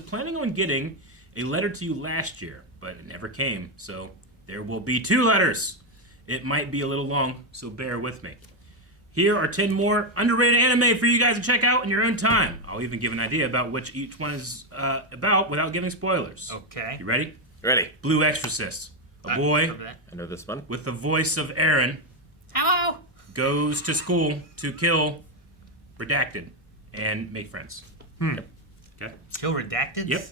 planning on getting a letter to you last year, but it never came. So there will be 2 letters. It might be a little long, so bear with me. Here are 10 more underrated anime for you guys to check out in your own time. I'll even give an idea about which each one is about without giving spoilers. Okay. You ready? Ready. Blue Exorcist. A boy Cover that. I know this one. with the voice of Aaron Hello. goes to school to kill Redacted and make friends. Okay. Kill redacted. Yep.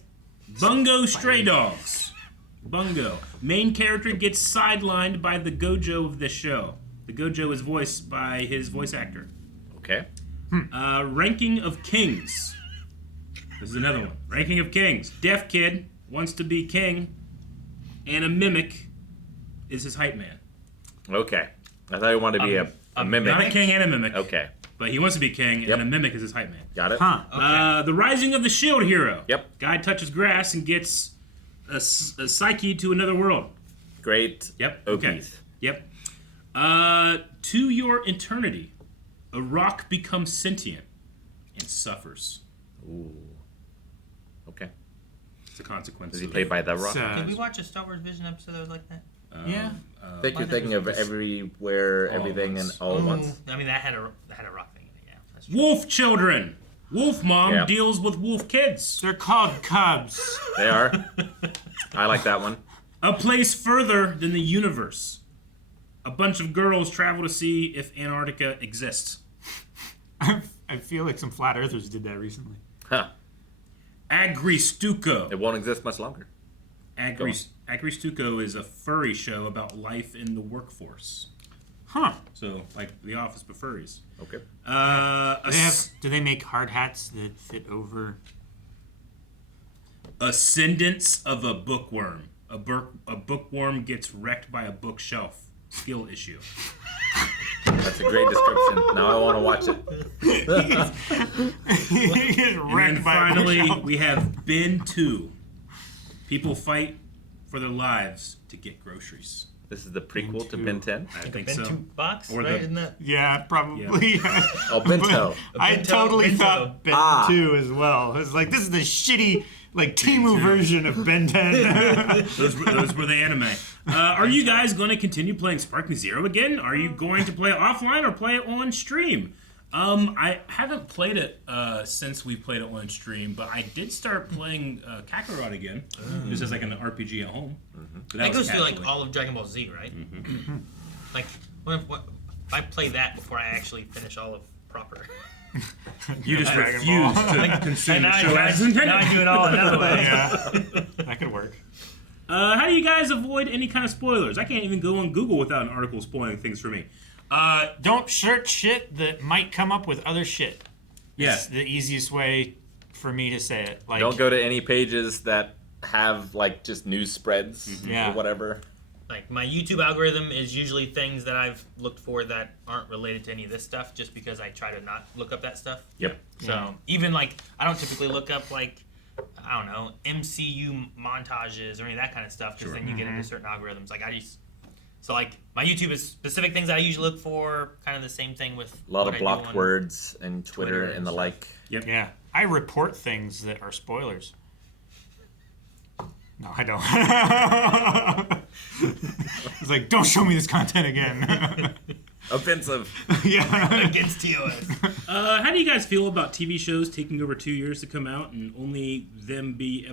Bungo Stray Dogs. Bungo. Main character gets sidelined by the Gojo of this show. The Gojo is voiced by his voice actor. Okay. Ranking of Kings. This is another one. Ranking of Kings. Deaf kid wants to be king, and a mimic is his hype man. Okay. I thought you wanted to be a mimic. Not a king and a mimic. Okay. But he wants to be king, Yep. and a mimic is his hype man. Got it? Huh. The Rising of the Shield Hero. Yep. Guy touches grass and gets a psyche to another world. Great. Yep. OPs. Okay. Yep. To Your Eternity. A rock becomes sentient and suffers. Ooh. Okay. It's a consequence. Is he of- played by The Rock? Did we watch a Star Wars Vision episode that was like that? Yeah. I think you're thinking of everywhere, All at everything, once. and all at once. I mean, that had a rock thing in it. Yeah. That's true. Wolf children. Wolf mom Yeah. deals with wolf kids. They're called cubs. They are. I like that one. A place further than the universe. A bunch of girls travel to see if Antarctica exists. I feel like some flat earthers did that recently. Huh. Agristuco. It won't exist much longer. Agristuco is a furry show about life in the workforce. Huh. So, like The Office, but furries. Okay. Do they make hard hats that fit over? Ascendance of a Bookworm. A bookworm gets wrecked by a bookshelf. Skill issue. That's a great description. Now I want to watch it. He gets And wrecked then by a finally, bookshelf. we have Ben 2. People fight for their lives to get groceries. This is the prequel to Two. Ben 10. I think Bento so. box, Or right? the- Isn't that? Yeah, probably. Oh, Bento. I Bento, totally Bento. thought Ben Ah. 2 as well. It was like, this is the shitty, like, Temu 2. version of Ben 10. Those were the anime. Are you guys going to continue playing Sparking Zero again? Are you going to play it offline or play it on stream? I haven't played it since we played it on stream, but I did start playing Kakarot again, just as like an RPG at home. But That was goes through like casually. all of Dragon Ball Z, right? Like, what if I play that before I actually finish all of proper? You just Dragon refuse Ball. to consume the now, show as intended. now I do it all another way. Yeah, that could work. How do you guys avoid any kind of spoilers? I can't even go on Google without an article spoiling things for me. Don't search shit that might come up with other shit. Yeah. It's the easiest way for me to say it. Like, Don't go to any pages that have like just news spreads Yeah. or whatever. Like, my YouTube algorithm is usually things that I've looked for that aren't related to any of this stuff, just because I try to not look up that stuff. Yep. So even like, I don't typically look up like, I don't know, MCU montages or any of that kind of stuff, because then you get into certain algorithms. Like, So like my YouTube is specific things I usually look for. Kind of the same thing with A lot what of I do blocked on- words and Twitter Twitter and and the stuff. like. Yep. Yeah, I report things that are spoilers. No, I don't. It's like, don't show me this content again. Offensive. Yeah. against TOS. How do you guys feel about TV shows taking over 2 years to come out and only them be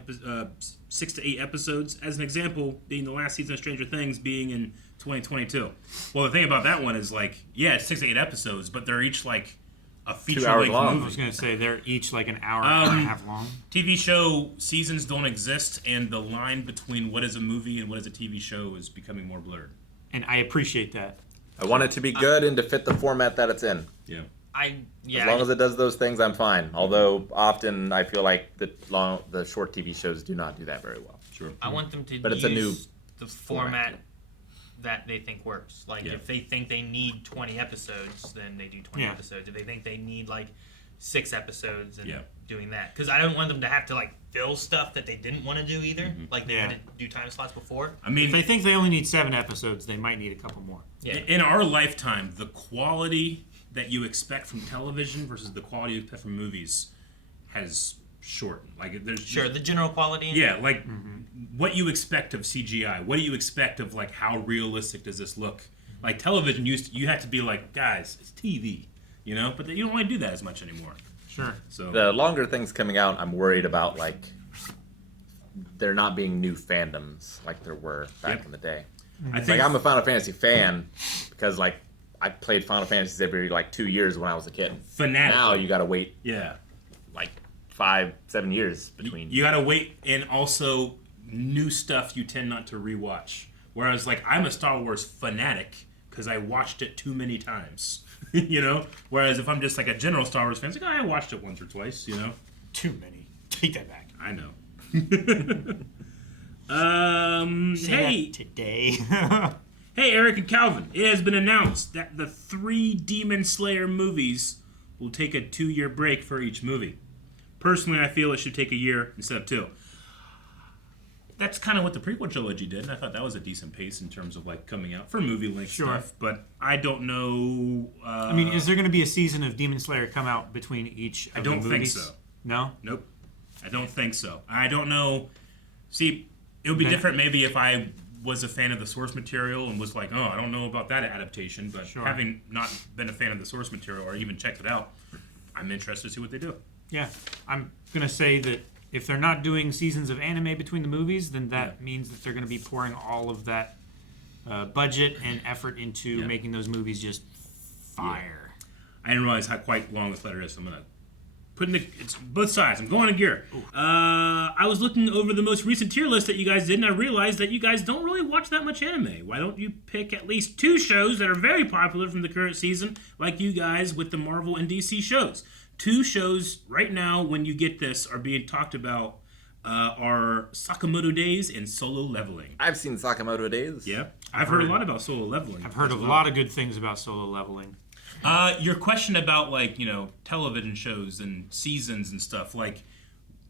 6 to 8 episodes? As an example, being the last season of Stranger Things being in 2022. Well, the thing about that one is like, yeah, it's 6 to 8 episodes, but they're each like a 2 feature hours length long. I movie. was gonna say they're each like an hour and a half long. TV show seasons don't exist, and the line between what is a movie and what is a TV show is becoming more blurred. And I appreciate that. I want it to be good and to fit the format that it's in. Yeah. As long as it does those things, I'm fine. Although often I feel like the short TV shows do not do that very well. Sure. I want them to But use it's a new the format that they think works. Like Yeah. if they think they need 20 episodes, then they do 20 Yeah. episodes. If they think they need like 6 episodes, and Yeah. doing that. Because I don't want them to have to like fill stuff that they didn't want to do either. Like they Yeah. had to do time slots before. I mean, If they think they only need 7 episodes, they might need a couple more. Yeah. in our lifetime, the quality that you expect from television versus the quality you expect from movies has shortened. Like there's Sure, the general quality. yeah, like what you expect of CGI. What do you expect of like how realistic does this look? Like television you have to be like, guys, it's TV, you know. But you don't want to do that as much anymore. Sure. So The longer things coming out, I'm worried about like there not being new fandoms like there were back Yep. in the day. I Like think I'm a Final Fantasy fan because like I played Final Fantasies every like 2 years when I was a kid. fanatic. Now you got to wait Yeah. like 5-7 years between. You gotta wait, and also new stuff you tend not to rewatch. Whereas, like, I'm a Star Wars fanatic because I watched it too many times, you know. Whereas if I'm just like a general Star Wars fan, it's like, oh, I watched it once or twice, you know. Too many. Take that back. I know. Say Hey, that today. hey, Eric and Calvin. It has been announced that the 3 Demon Slayer movies will take a 2-year break for each movie. Personally, I feel it should take a year instead of 2. That's kind of what the prequel trilogy did, and I thought that was a decent pace in terms of like coming out for movie length Sure. stuff. But I don't know. I mean, is there going to be a season of Demon Slayer come out between each of I don't the think movies? so. No? Nope. I don't think so. I don't know. See, it would be Okay. different maybe if I was a fan of the source material and was like, oh, I don't know about that adaptation. But Sure. having not been a fan of the source material or even checked it out, I'm interested to see what they do. Yeah. I'm going to say that if they're not doing seasons of anime between the movies, then that means that they're going to be pouring all of that budget and effort into Yeah. making those movies just fire. I didn't realize how quite long this letter is. So I'm gonna put in it's both sides. I'm going to gear. I was looking over the most recent tier list that you guys did, and I realized that you guys don't really watch that much anime. Why don't you pick at least 2 shows that are very popular from the current season, like you guys with the Marvel and DC shows? 2 shows right now, when you get this, are being talked about are Sakamoto Days and Solo Leveling. I've seen Sakamoto Days. Yeah, I've heard a lot about Solo Leveling. I've heard as a well. lot of good things about Solo Leveling. Your question about like, you know, television shows and seasons and stuff, like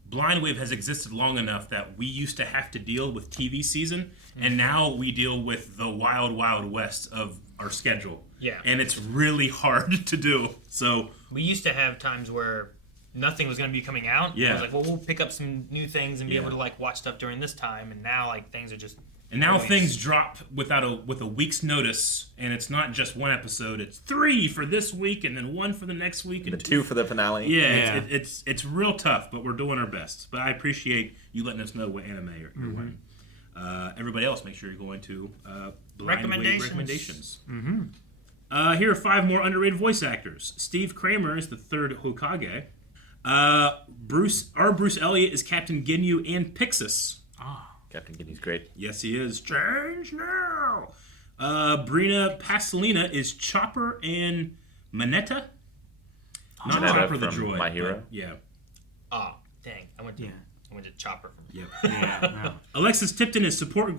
Blind Wave has existed long enough that we used to have to deal with TV season, and now we deal with the wild, wild west of our schedule. Yeah. And it's really hard to do. So We used to have times where nothing was going to be coming out. Yeah. I was like, well, we'll pick up some new things and be Yeah. able to like watch stuff during this time. And now like things are just. and now always- things drop with a week's notice, and it's not just 1 episode; it's 3 for this week, and then 1 for the next week, and The 2 for the finale. Yeah, it's real tough, but we're doing our best. But I appreciate you letting us know what anime you're watching. Everybody else, make sure you're going to Blind Wave recommendations. Here are 5 more underrated voice actors. Steve Kramer is the 3rd Hokage. Bruce Elliott is Captain Ginyu and Pixis. Captain Ginny's great. Yes, he is. Change now. Brina Pasolina is Chopper and Manetta. Not Mineta Chopper the from droid. My but- Hero? Yeah. Oh, dang. I went to Chopper from. Yep. Yeah. No. Alexis Tipton is support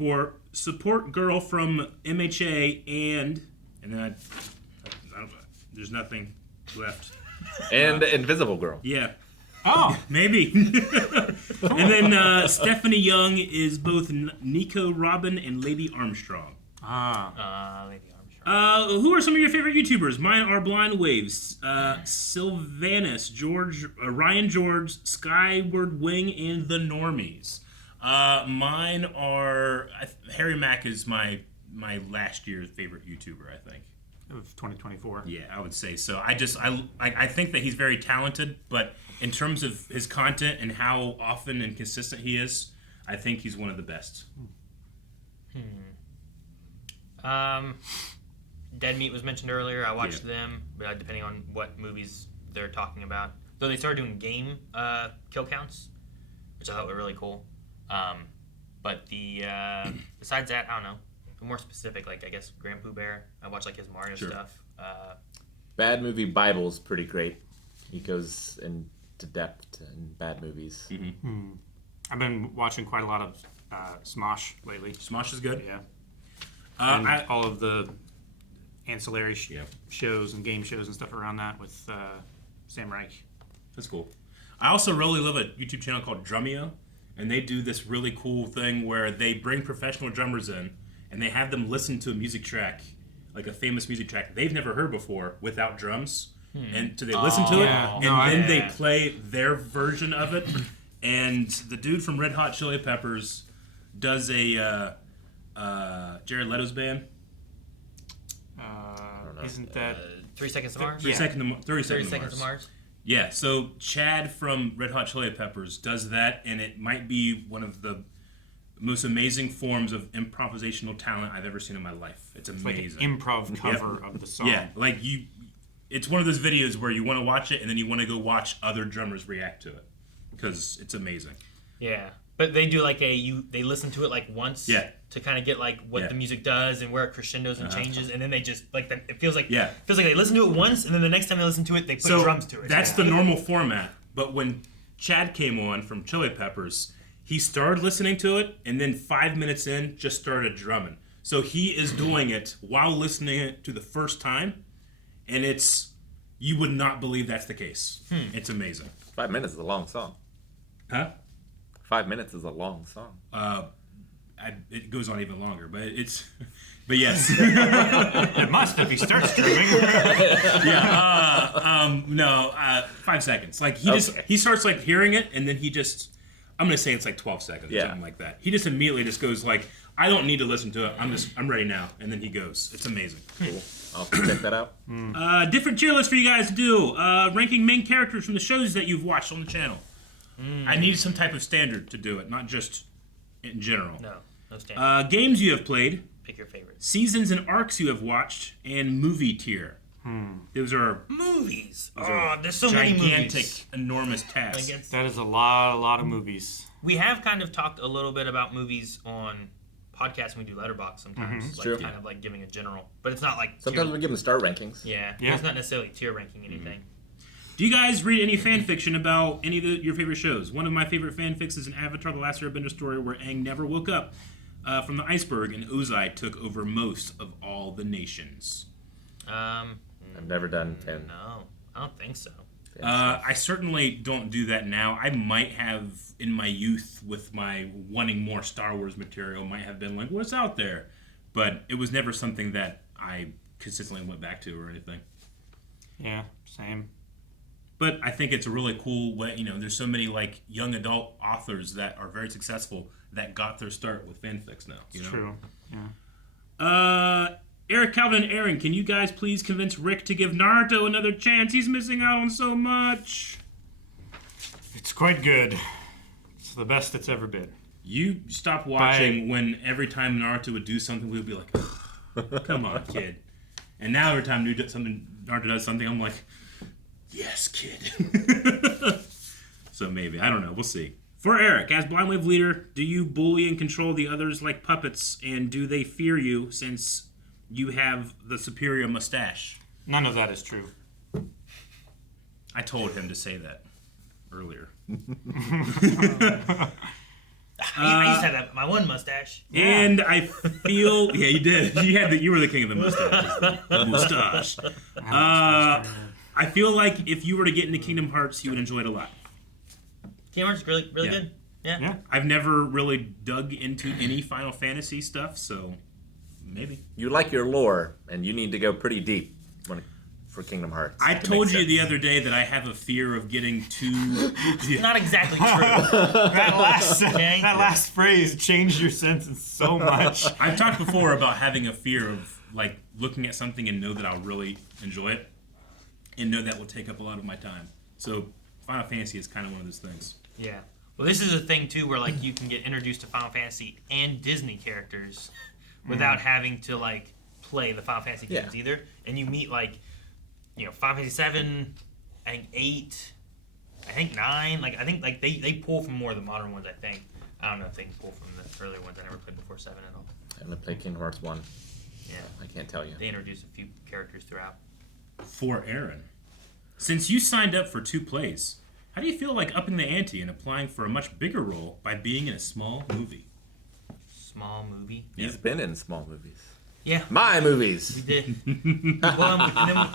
girl from MHA, and then I don't, there's nothing left. And Invisible Girl. Yeah, Oh, maybe. And then Stephanie Young is both Nico Robin and Lady Armstrong. Ah. Lady Armstrong. Who are some of your favorite YouTubers? Mine are Blind Waves, Sylvanus, Ryan George, Skyward Wing, and The Normies. Mine are Harry Mack is my last year's favorite YouTuber, I think. Of 2024. Yeah, I would say so. I think that he's very talented, but in terms of his content and how often and consistent he is, I think he's one of the best. Dead Meat was mentioned earlier. I watched them, but depending on what movies they're talking about. Though they started doing game kill counts, which I thought were really cool. But besides that, I don't know. More specific, like I guess Grand Pooh Bear. I watch like his Mario stuff. Bad Movie Bible's pretty great. He goes into depth in bad movies. I've been watching quite a lot of Smosh lately. Smosh is good. Yeah. And all of the ancillary shows and game shows and stuff around that with Sam Reich. That's cool. I also really love a YouTube channel called Drumeo, and they do this really cool thing where they bring professional drummers in, and they have them listen to a music track, like a famous music track they've never heard before without drums. And so they listen to it, and then they play their version of it. And the dude from Red Hot Chili Peppers does a Jared Leto's band. Isn't that 3 Seconds to Mars? 30 Seconds to Mars. Yeah, so Chad from Red Hot Chili Peppers does that, and it might be one of the most amazing forms of improvisational talent I've ever seen in my life. It's amazing. like an improv cover of the song? Yeah, like it's one of those videos where you want to watch it and then you want to go watch other drummers react to it because it's amazing. Yeah, but they do like they listen to it like once. To kind of get like what the music does and where it crescendos and changes, and then they just like it feels like they listen to it once, and then the next time they listen to it, they put drums to it. That's the normal format. But when Chad came on from Chili Peppers, he started listening to it, and then 5 minutes in, just started drumming. So he is doing it while listening it to the first time, and you would not believe that's the case. It's amazing. 5 minutes is a long song. Huh? 5 minutes is a long song. It goes on even longer, but yes. It must if he starts drumming. 5 seconds. Like he starts like hearing it, and then I'm gonna say it's like 12 seconds or something like that. He just immediately just goes like, I don't need to listen to it. I'm ready now, and then he goes. It's amazing. Cool. I'll check that out. Different tier list for you guys to do. Ranking main characters from the shows that you've watched on the channel. I need some type of standard to do it, not just in general. No standard. Games you have played. Pick your favorites. Seasons and arcs you have watched, and movie tier. Those are movies. There's so many movies. Gigantic, enormous tasks. That is a lot of movies. We have kind of talked a little bit about movies on podcasts when we do Letterboxd sometimes. True. Kind of like giving a general, but it's not like Sometimes we give them star rankings. Yeah. It's not necessarily tier ranking anything. Do you guys read any fan fiction about any of your favorite shows? One of my favorite fanfics is an Avatar: The Last Airbender story where Aang never woke up from the iceberg and Ozai took over most of all the nations. I've never done fan. No, I don't think so. I certainly don't do that now. I might have in my youth with my wanting more Star Wars material, might have been like, what's out there? But it was never something that I consistently went back to or anything. Yeah, same. But I think it's a really cool way, there's so many like young adult authors that are very successful that got their start with fanfics now. It's true. Yeah. Eric, Calvin, and Aaron, can you guys please convince Rick to give Naruto another chance? He's missing out on so much. It's quite good. It's the best it's ever been. You stopped watching when every time Naruto would do something, we would be like, come on, kid. And now every time Naruto does something, I'm like, yes, kid. So maybe. I don't know. We'll see. For Eric, as Blind Wave leader, do you bully and control the others like puppets, and do they fear you since you have the superior mustache? None of that is true. I told him to say that earlier. I used to have my one mustache. And I feel... Yeah, you did. You were the king of the mustache. The mustache. I feel like if you were to get into Kingdom Hearts, you would enjoy it a lot. Kingdom Hearts is really good. Yeah. I've never really dug into any Final Fantasy stuff, so Maybe. You like your lore, and you need to go pretty deep for Kingdom Hearts. I to told make you sense. the other day that I have a fear of getting too. Not exactly true. That last phrase changed your sentence so much. I've talked before about having a fear of like looking at something and know that I'll really enjoy it, and know that will take up a lot of my time. So Final Fantasy is kind of one of those things. Yeah. Well, this is a thing too, where like you can get introduced to Final Fantasy and Disney characters without having to like play the Final Fantasy games either, and you meet like, you know, Final Fantasy 7, I think 8, I think 9. Like I think like they pull from more of the modern ones. I think. I don't know if they can pull from the earlier ones. I never played before 7 at all. I only played Kingdom Hearts 1. Yeah. I can't tell you. They introduced a few characters throughout. For Aaron, since you signed up for 2 plays, how do you feel like upping the ante and applying for a much bigger role by being in a small movie? Small movie. He's been in small movies. Yeah. My We movies. did. Well, and then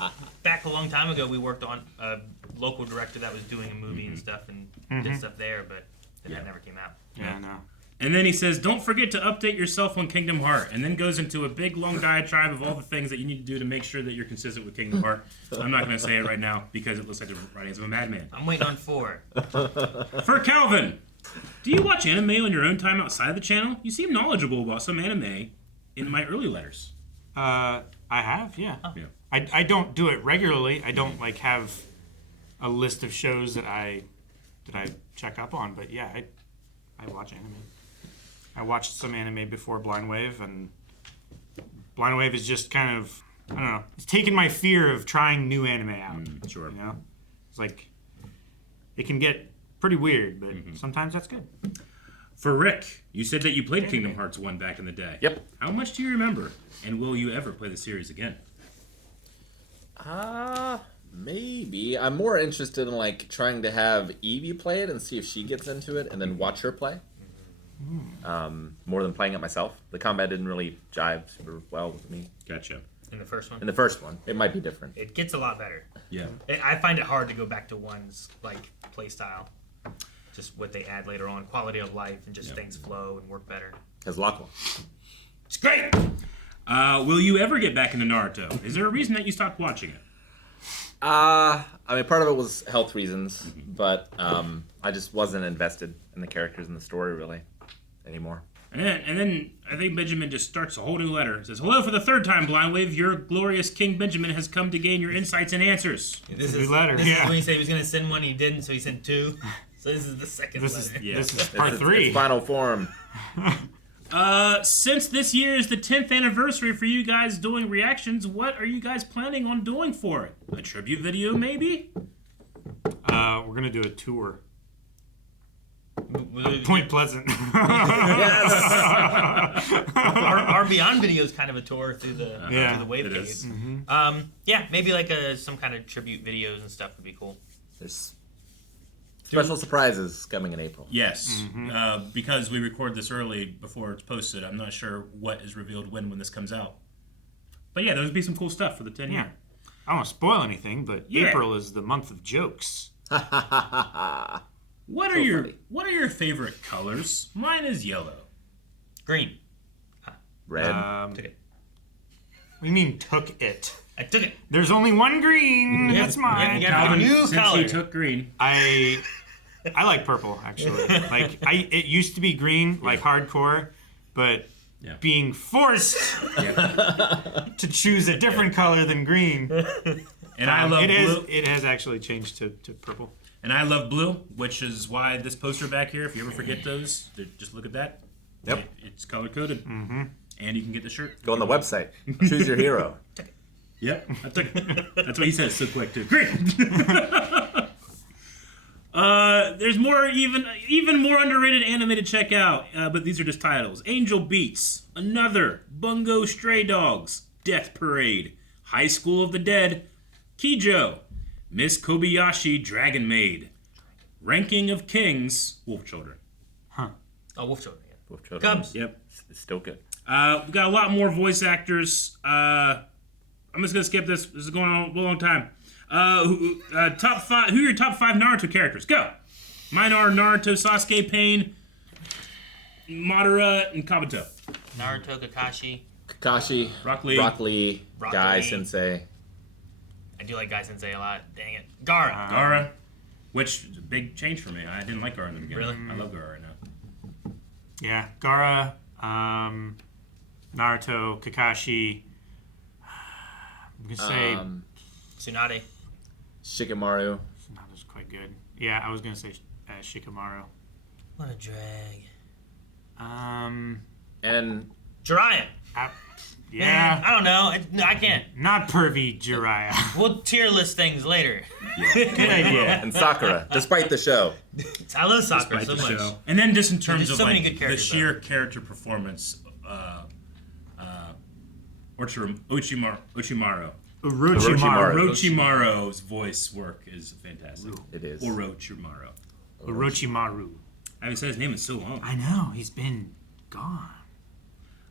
back a long time ago, we worked on a local director that was doing a movie and stuff, and did stuff there, but that never came out. Yeah, no. And then he says, don't forget to update yourself on Kingdom Heart, and then goes into a big, long diatribe of all the things that you need to do to make sure that you're consistent with Kingdom Heart. I'm not going to say it right now because it looks like the writings of a madman. I'm waiting on 4. For Calvin, do you watch anime on your own time outside of the channel? You seem knowledgeable about some anime in my early letters. I have, yeah. Yeah. I don't do it regularly. I don't like have a list of shows that I check up on, but yeah, I watch anime. I watched some anime before Blind Wave, and Blind Wave is just kind of, I don't know, it's taken my fear of trying new anime out. Sure. You know? It's like, it can get pretty weird, but sometimes that's good. For Rick, you said that you played Kingdom Hearts 1 back in the day. Yep. How much do you remember? And will you ever play the series again? Maybe. I'm more interested in like trying to have Evie play it and see if she gets into it, and then watch her play. More than playing it myself. The combat didn't really jive super well with me. Gotcha. In the first one. In the first one, it might be different. It gets a lot better. Yeah. I find it hard to go back to 1's like play style. Just what they add later on, quality of life, and just things flow and work better. Has Lachlan. It's great. Will you ever get back into Naruto? Is there a reason that you stopped watching it? I mean, part of it was health reasons, but I just wasn't invested in the characters and the story really anymore. And then I think Benjamin just starts a whole new letter. It says, hello for the 3rd time, Blindwave. Your glorious King Benjamin has come to gain your insights and answers. This a good letter, This yeah. is when he said he was going to send one, he didn't, so he sent 2. So this is the second This is letter. this is part It's 3. final form. Since this year is the 10th anniversary for you guys doing reactions, what are you guys planning on doing for it? A tribute video, maybe? We're gonna do a tour. Our Point Pleasant. Beyond video is kind of a tour through the through the wave it cave. is. Yeah, maybe like some kind of tribute videos and stuff would be cool. There's special surprises coming in April. Yes. Because we record this early before it's posted, I'm not sure what is revealed when this comes out. But yeah, there'll be some cool stuff for the 10 year. I don't want to spoil anything, but Yeah. April is the month of jokes. What are your favorite colors? Mine is yellow. Green. Red. Took it. What do you mean took it? I took it. There's only one green. Yeah, That's mine. yeah, Calvin, new since color. you took green. I like purple actually. Like it used to be green, like hardcore, but being forced to choose a different color than green. And I love blue. It has actually changed to purple. And I love blue, which is why this poster back here, if you ever forget those, just look at that. Yep. It's color coded. Mm-hmm. And you can get the shirt. Go on the website. Choose your hero. Yep. That's what he says so quick, too. Great. There's more, even more underrated anime to check out, but these are just titles. Angel Beats, Another, Bungo Stray Dogs, Death Parade, High School of the Dead, Kijo, Miss Kobayashi Dragon Maid, Ranking of Kings, Wolf Children. Oh, Wolf Children. Yeah. Wolf Children. Cubs. Yep. It's still good. We've got a lot more voice actors. I'm just gonna skip this. This is going on a long time. Top 5. Who are your top 5 Naruto characters? Go. Mine are Naruto, Sasuke, Pain, Madara, and Kabuto. Naruto, Kakashi, Kakashi, Rock Lee. Rock Lee, Rock Guy Lee. Sensei. I do like Guy Sensei a lot. Dang it. Gara. Gara, which is a big change for me. I didn't like Gara in the beginning. Really? I love Gara right now. Yeah, Gara, Naruto, Kakashi. I'm gonna say Tsunade. Shikamaru. Tsunade's quite good. Yeah, I was gonna say Shikamaru. What a drag. And Jiraiya. Yeah, Man, I don't know. I can't. not pervy Jiraiya. We'll tier list things later. Good idea. and Sakura, despite the show. I love Sakura Despite so the much. show. And then just in terms There's of so many like good the characters, sheer character performance, Uchimaru. Orochimaru. Orochimaru's voice work is fantastic. It is. Orochimaru. Orochimaru. I haven't said his name in so long. I know, he's been gone.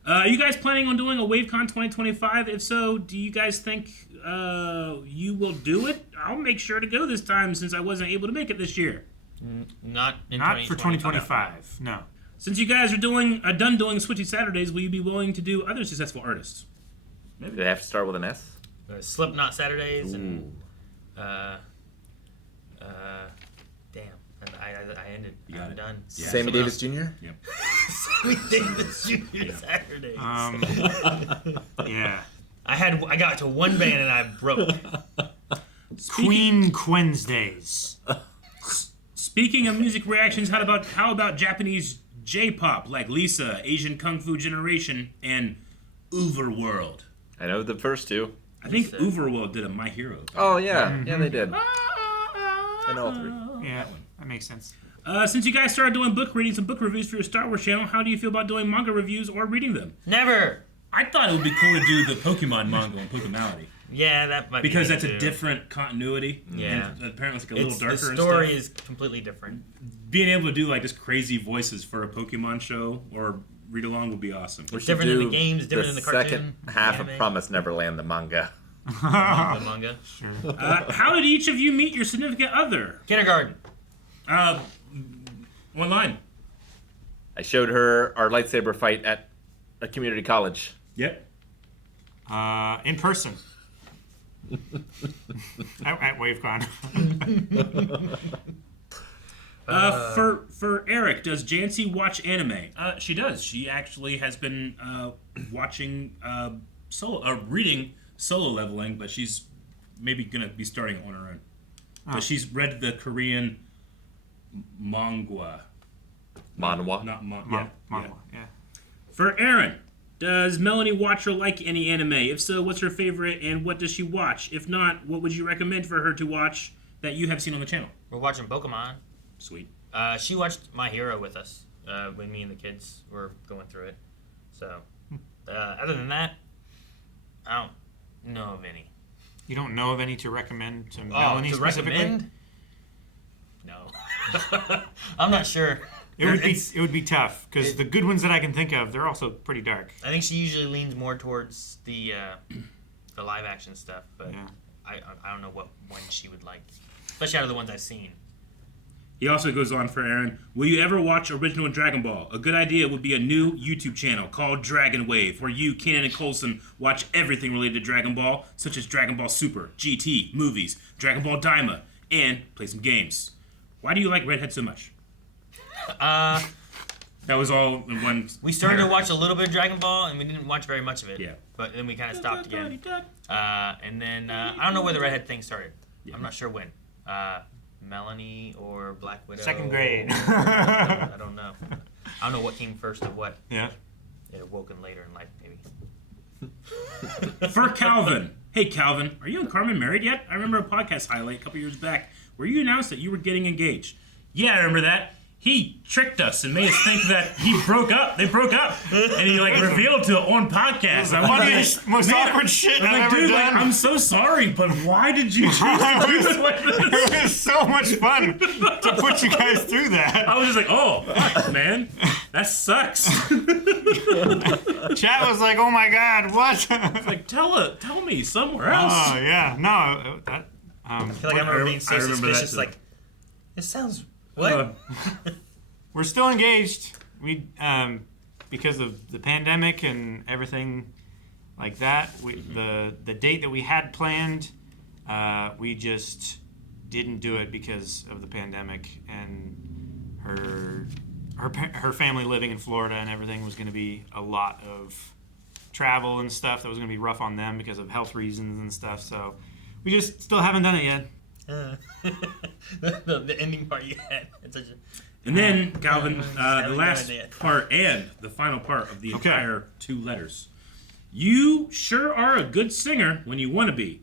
Are you guys planning on doing a WaveCon 2025? If so, do you guys think you will do it? I'll make sure to go this time since I wasn't able to make it this year. Not For 2025. No. Since you guys are done doing Switchy Saturdays, will you be willing to do other successful artists? Maybe they have to start with an S. Slipknot Saturdays and damn, I ended. You got I'm it. done. Yeah. Sammy Davis Jr. Yep. Sammy Davis Jr. Saturdays. Yeah. I got to one band and I broke. Queen Wednesdays. Speaking of music reactions, how about Japanese J-pop like Lisa, Asian Kung Fu Generation, and Overworld? I know the first two. I think Overworld did a My Hero. Oh yeah, yeah they did. I know all three. Yeah, that makes sense. Since you guys started doing book readings and book reviews for your Star Wars channel, how do you feel about doing manga reviews or reading them? Never. I thought it would be cool to do the Pokemon manga and Pokemality. Yeah, that might Because be that's a different continuity. Yeah. And apparently it's like a little darker The and story stuff. is completely different. Being able to do like just crazy voices for a Pokemon show or read along would be awesome. We should different in the do games, different in the cartoon, second the half anime. of Promise Neverland, the manga. The manga. How did each of you meet your significant other? Kindergarten. Online. I showed her our lightsaber fight at a community college. Yep. In person. at WaveCon. For Eric, does Jancy watch anime? She does. She actually has been watching reading Solo Leveling, but she's maybe gonna be starting on her own. But she's read the Korean manga. Manhwa. Not Yeah. For Aaron, does Melanie watch or like any anime? If so, what's her favorite and what does she watch? If not, what would you recommend for her to watch that you have seen on the channel? We're watching Pokemon. Sweet. She watched My Hero with us when me and the kids were going through it. So, other than that, I don't know of any. You don't know of any to recommend to Melanie to specifically? recommend? No. I'm not sure. It would be tough because the good ones that I can think of, they're also pretty dark. I think she usually leans more towards the live action stuff, but Yeah. I don't know what one she would like, especially out of the ones I've seen. He also goes on for Aaron. Will you ever watch original Dragon Ball? A good idea would be a new YouTube channel called Dragon Wave, where you, Kenan, and Coulson watch everything related to Dragon Ball, such as Dragon Ball Super, GT, movies, Dragon Ball Daima, and play some games. Why do you like Redhead so much? That was all in one. We started to watch a little bit of Dragon Ball, and we didn't watch very much of it. Yeah. But then we kind of stopped again. And then I don't know where the redhead thing started. I'm not sure when. Melanie or Black Widow. Second grade. I don't know. I don't know what came first of what. Yeah. It woken later in life, maybe. For Calvin. Hey, Calvin, are you and Carmen married yet? I remember a podcast highlight a couple years back where you announced that you were getting engaged. Yeah, I remember that. He tricked us and made us think that he broke up. They broke up. And he, revealed to it on podcast. I'm Funniest, most awkward shit I've ever dude, done. I'm so sorry, but why did you choose to do this like this? It was so much fun to put you guys through that. I was just like, oh, fuck, man. That sucks. Chat was like, oh my god, what? Like, tell me somewhere else. Oh, yeah. No, that... I feel like I remember being so I remember that suspicious. too. Like, this sounds... What? We're still engaged. We, because of the pandemic and everything like that. The date that we had planned, we just didn't do it because of the pandemic, and her family living in Florida and everything was going to be a lot of travel and stuff that was going to be rough on them because of health reasons and stuff. So we just still haven't done it yet. The ending part you had. It's such a... And then, Calvin, the no last idea. part and the final part of the entire 2 letters. You sure are a good singer when you want to be.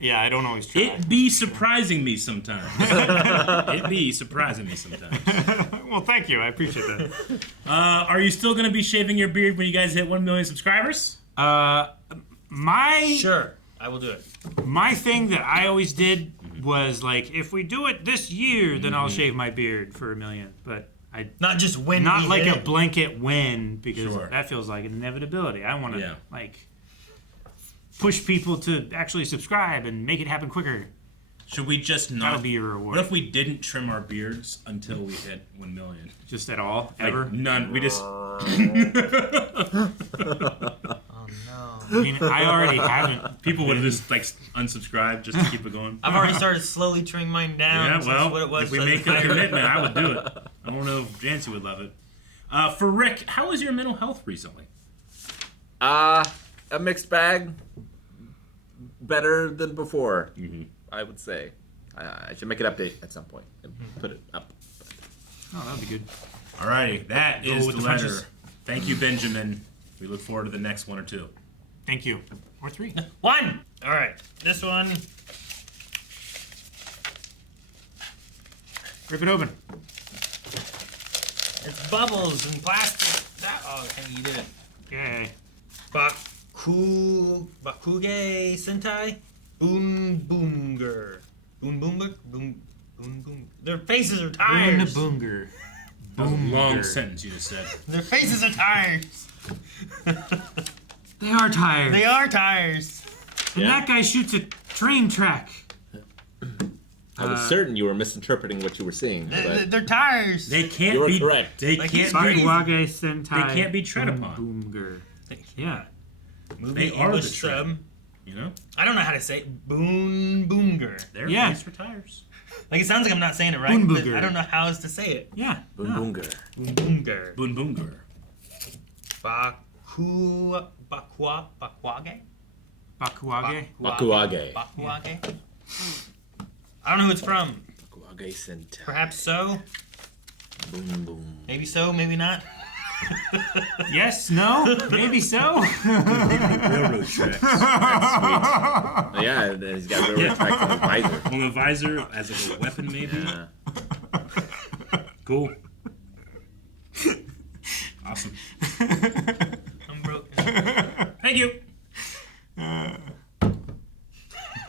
Yeah, I don't always try. It be surprising me sometimes. It be surprising me sometimes. Well, thank you. I appreciate that. Are you still going to be shaving your beard when you guys hit 1 million subscribers? Sure, I will do it. My thing that I always did was like, if we do it this year, then I'll shave my beard for 1 million. But I Not just when not we like hit a it. blanket win, because Sure. that feels like an inevitability. I want to Yeah. like push people to actually subscribe and make it happen quicker. Should we just not? That'll be your reward. What if we didn't trim our beards until we hit 1 million? Just at all, Like, ever? none. We just. Oh no. I mean, I already haven't. People would just like unsubscribe just to keep it going. I've already started slowly trimming mine down. Yeah, since well, what it was if we for make the a fire. commitment, I would do it. I don't know if Jancy would love it. For Rick, how was your mental health recently? A mixed bag. Better than before, I would say. I should make an update at some point and put it up. Oh, that would be good. Alrighty, that is with the the letter. punches. Thank you, Benjamin. We look forward to the next 1 or 2. Thank you. Or 3. 1! Alright, this one. Rip it open. It's bubbles and plastic. Okay, you did it. Yay. Bakuge Sentai Boonboonger. Boonboonger? Boon. Their faces are tires. Boonger. That was a long Boonger. sentence you just said. Their faces are tires. They are tired. They are tires. And that guy shoots a train track. I was certain you were misinterpreting what you were seeing. But They're tires. They can't You're be correct. They Like, can't it's be. Bakuage Sentai. They can't be tread upon. Boonger. Yeah. Movie They are the English tread. sub. You know, I don't know how to say it. Boonger. they're Yeah. race for tires. Like, it sounds like I'm not saying it right, but Boonbooger. I don't know how else to say it. Yeah. Boom No. Boonger. Boonger. Boon Boonger. Bakuage? Bakuage. Bakuage. Bakuage? I don't know who it's from. Bakuage Sentai. Perhaps so. Boom boom. Maybe so, maybe not. Yes, no, maybe so. Railroad tracks. That's sweet. Yeah, and then he's got railroad tracks on his visor. On the visor as like a weapon, maybe. Yeah. Cool. Awesome. I'm broken. Thank you.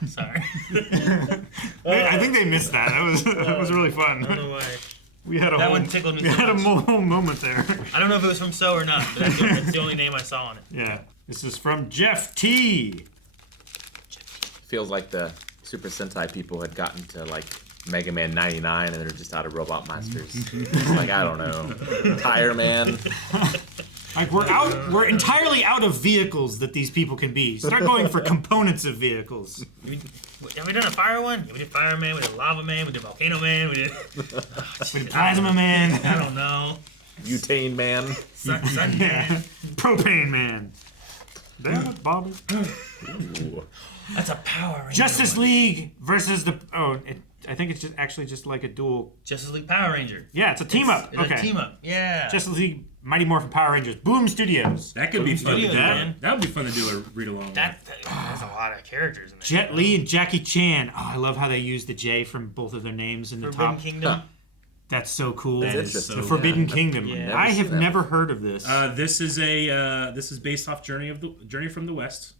Sorry. I think they missed that. That was really I fun. don't know why. We had a That whole, one tickled me we so had a much. whole moment there. I don't know if it was from So or not, but that's the only name I saw on it. Yeah. This is from Jeff T. Feels like the Super Sentai people had gotten to like Mega Man 99 and they're just out of Robot Monsters. It's like, I don't know. Tire Man. Like we're entirely out of vehicles that these people can be. Start going for components of vehicles. Have we done a fire one? Yeah, we did Fire Man, we did Lava Man, we did Volcano Man, we did... With Plasma Man. I don't know. Butane Man. Sun Yeah. Man. Propane Man. Damn it, Bobby. Ooh. That's a Power Ranger Justice one. League versus the I think it's just like a dual. Justice League Power Ranger. Yeah, it's a team up. It's Okay. a team up. Yeah. Justice League Mighty Morphin Power Rangers. Boom Studios. That could be fun to do. Studios, man. That would be fun to do a read along. There's a lot of characters in there. Jet Li and Jackie Chan. Oh, I love how they use the J from both of their names in the Forbidden top. Kingdom. That's so cool. That That's is interesting. The so Forbidden cool. Kingdom. Yeah. I Never have seen that. never heard of this. This is based off Journey from the West.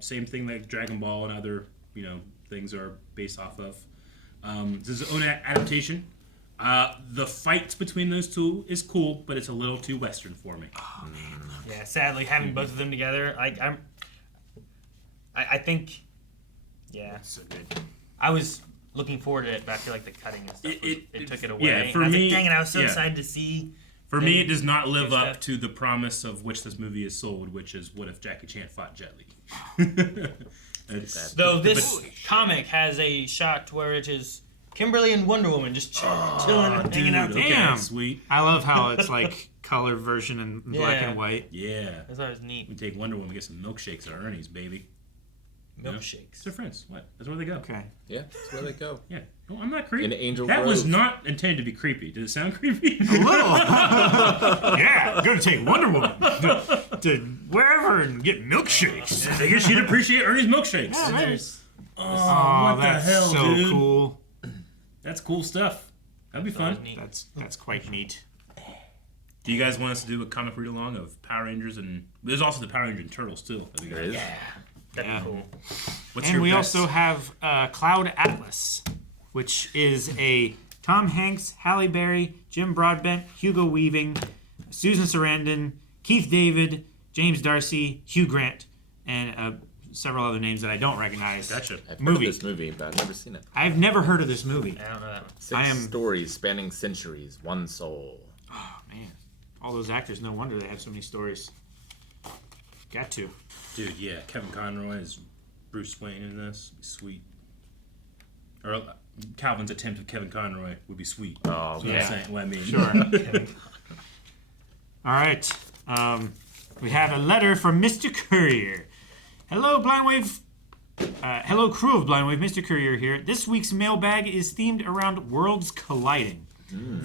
Same thing like Dragon Ball and other things are based off of. This is its own adaptation. The fight between those two is cool, but it's a little too Western for me. Oh man. Yeah, sadly, having both of them together, I think, yeah. So good. I was looking forward to it, but I feel like the cutting and stuff, it took it away. yeah, for and I was me- like, dang it, I was so yeah. excited to see For me, it does not live Good up stuff. to the promise of which this movie is sold, which is what if Jackie Chan fought Jet Li? It's, Though this comic has a shot where it is Kimberly and Wonder Woman just chilling and hanging out. okay, Damn. sweet. I love how it's like color version in black Yeah. and white. Yeah. That's always neat. We take Wonder Woman and get some milkshakes at Ernie's, baby. Milkshakes. They're friends. What? That's where they go. Okay. Yeah, that's where they go. Yeah. No, I'm not creepy. In Angel That was Grove. not intended to be creepy. Did it sound creepy? A little. Yeah, I'm gonna take Wonder Woman to wherever and get milkshakes. I guess you'd appreciate Ernie's milkshakes. And there's Oh, what the that's hell, so dude? cool. That's cool stuff. That'd be fun. always neat. That's quite neat. Do you guys want us to do a comic read along of Power Rangers and there's also the Power Ranger and Turtles too. That'd be There good. is. That'd Yeah. be cool. What's And your we best? also have Cloud Atlas, which is a Tom Hanks, Halle Berry, Jim Broadbent, Hugo Weaving, Susan Sarandon, Keith David, James Darcy, Hugh Grant, and several other names that I don't recognize. Gotcha. I've heard Movie. of this movie, but I've never seen it. I've never heard of this movie. I don't know that one. 6 I am- stories spanning centuries, one soul. Oh, man. All those actors, no wonder they have so many stories. Got to. Dude, yeah, Kevin Conroy is Bruce Wayne in this. Be sweet. Or Calvin's attempt of Kevin Conroy would be sweet. Oh, That's what yeah. I'm saying. What I mean. Sure. All right. We have a letter from Mr. Courier. Hello, Blindwave. Hello, crew of Blindwave. Mr. Courier here. This week's mailbag is themed around worlds colliding.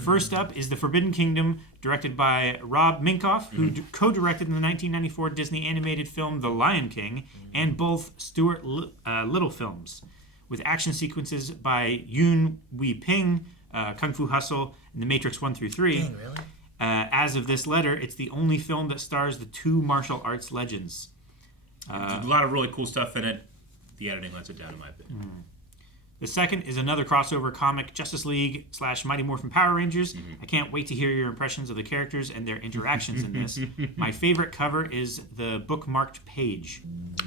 First up is The Forbidden Kingdom, directed by Rob Minkoff, who co-directed the 1994 Disney animated film The Lion King, and both Stuart Little films, with action sequences by Yoon Wee Ping, Kung Fu Hustle, and The Matrix 1 through 3. Dang, really? As of this letter, it's the only film that stars the two martial arts legends. A lot of really cool stuff in it. The editing lets it down, in my opinion. The second is another crossover comic, Justice League / Mighty Morphin Power Rangers. I can't wait to hear your impressions of the characters and their interactions in this. My favorite cover is the bookmarked page.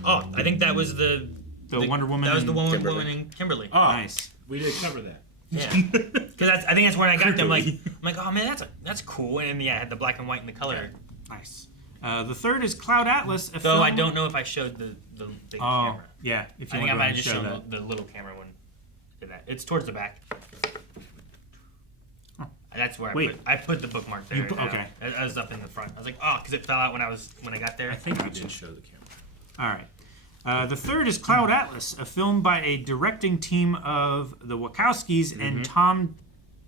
Oh, I think that was the Wonder Woman. That was the and- Wonder Kimberly. Woman and Kimberly. Oh, Nice. we did cover that. Yeah, because I think that's when I got them. I'm like, oh man, that's cool. And yeah, I had the black and white and the color. Nice. The third is Cloud Atlas. A Though film... I don't know if I showed the big Oh, camera. yeah. If you I think I want might to have just show shown that. the little camera one. Did that? It's towards the back. That's where Wait. I put the bookmark there. okay. I was up in the front. I was like, oh, because it fell out when I got there. I think we did show the camera. All right. The third is Cloud Atlas, a film by a directing team of the Wachowskis and Tom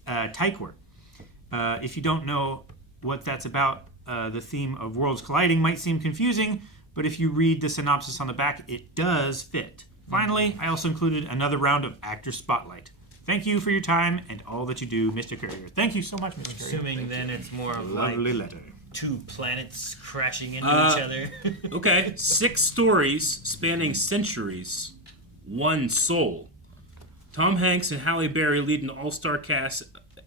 Tykwer. If you don't know what that's about, the theme of worlds colliding might seem confusing, but if you read the synopsis on the back, it does fit. Finally, I also included another round of Actor Spotlight. Thank you for your time and all that you do, Mr. Courier. Thank you so much, Mr. Courier. Assuming then it's more of like Lovely letter. two planets crashing into each other. Okay, 6 stories spanning centuries, one soul. Tom Hanks and Halle Berry lead an all-star cast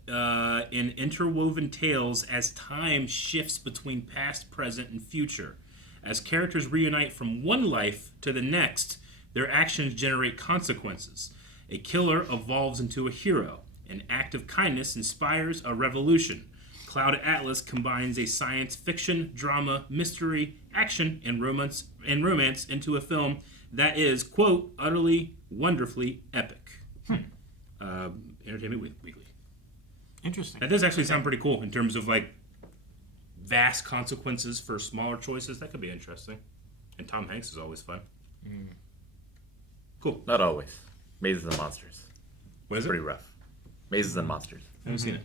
in interwoven tales as time shifts between past, present, and future. As characters reunite from one life to the next, their actions generate consequences. A killer evolves into a hero. An act of kindness inspires a revolution. Cloud Atlas combines a science fiction, drama, mystery, action, and romance into a film that is, quote, utterly, wonderfully epic. Entertainment Weekly. Interesting. That does actually sound pretty cool in terms of like vast consequences for smaller choices. That could be interesting. And Tom Hanks is always fun. Cool. Not always. Mazes and Monsters. What is Pretty it? rough. Mazes and Monsters. I haven't seen it.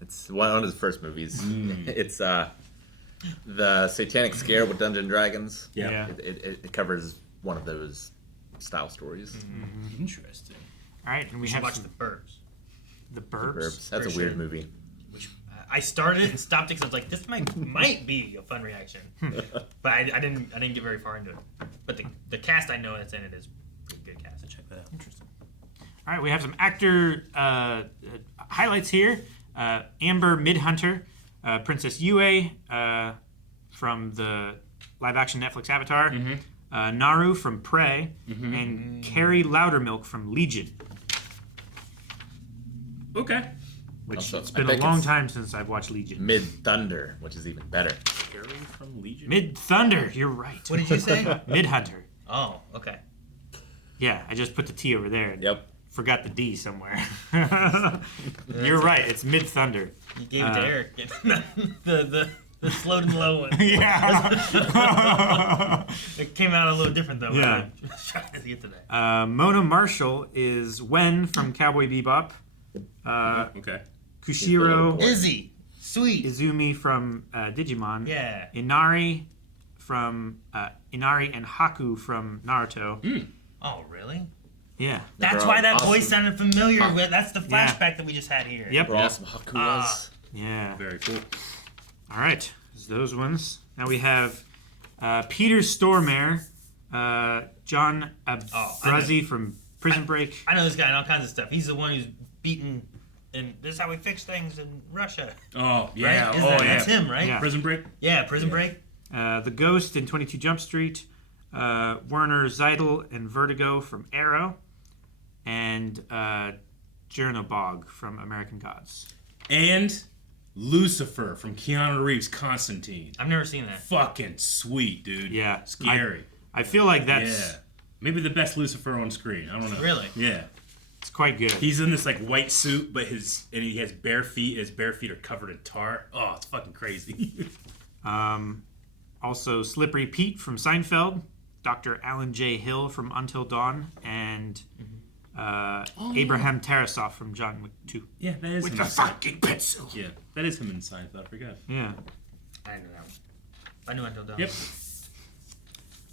It's one of his first movies. It's the Satanic Scare with Dungeons and Dragons. Yeah. It covers one of those style stories. Interesting. All right, and we We should have watch some- The Burbs. the Burbs. Burbs. That's a For weird sure. movie. Which I started it and stopped it because I was like, this might be a fun reaction, but I didn't get very far into it. But the cast I know that's in it is pretty good cast. So check that out. Interesting. All right, we have some actor highlights here. Amber Midhunter, Princess Yue from the live-action Netflix Avatar, Naru from Prey, and Carrie Loudermilk from Legion. Okay. which Also, it's I been a think long it's- time since I've watched Legion. Mid Thunder, which is even better. Carry from Legion. Mid Thunder, you're right. What did you say? Mid Hunter. Oh, okay. Yeah, I just put the T over there. And Yep. forgot the D somewhere. You're right. It's Mid Thunder. You gave it to Eric. The float and low one. Yeah. It came out a little different though. Yeah. Trying to get to that. Mona Marshall is Wen from Cowboy Bebop. Okay. Kushiro Izzy, sweet. Izumi from Digimon. Yeah. Inari from Inari and Haku from Naruto. Oh, really? Yeah. That's They're why all that awesome. voice sounded familiar. With That's the Yeah. flashback that we just had here. Yep. We're awesome. Haku was. Yeah. Very cool. All right. There's those ones. Now we have Peter Stormare, John Abrazi from Prison Break. I know this guy and all kinds of stuff. He's the one who's beaten, and this is how we fix things in Russia. Oh yeah. Right? Oh yeah. That's him, right? Yeah. Prison Break. Yeah, Prison Break. The Ghost in 22 Jump Street, Werner Zeidel and Vertigo from Arrow, and Jernobog from American Gods. And Lucifer from Keanu Reeves' Constantine. I've never seen that. Fucking sweet, dude. Yeah. Scary. I feel like that's Yeah. Maybe the best Lucifer on screen. I don't know. Really? Yeah. it's quite good. He's in this like white suit, but he has bare feet. His bare feet are covered in tar. Oh, it's fucking crazy. Also, Slippery Pete from Seinfeld, Dr. Alan J. Hill from Until Dawn, and Abraham Tarasov from John Wick 2. Yeah, that is With him. the in fucking pencil. Yeah, that is him in Seinfeld. I forgot. Yeah. I know that one. I knew Until Dawn. Yep.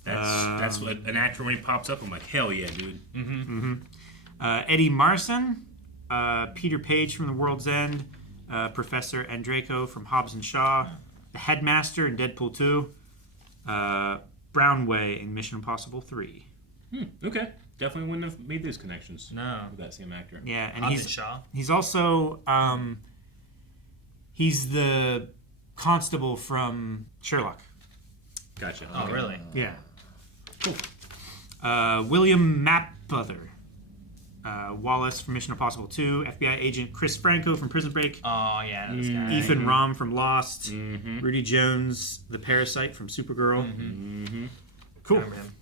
That's what an actor when he pops up. I'm like, hell yeah, dude. Eddie Marson, Peter Page from The World's End, Professor Andraco from Hobbs and Shaw, the Headmaster in Deadpool 2, Brownway in Mission Impossible 3. Okay, definitely wouldn't have made those connections. No. With that same actor. Yeah, and Hobbs and Shaw. he's also he's the constable from Sherlock. Gotcha. Oh, Okay. really? Yeah. Cool. William Mapother, Wallace from Mission Impossible 2, FBI agent Chris Franco from Prison Break, Oh, yeah, I know this guy. Ethan Rom from Lost, Mm-hmm. Rudy Jones, the Parasite from Supergirl. Mm-hmm. I Cool. remember him.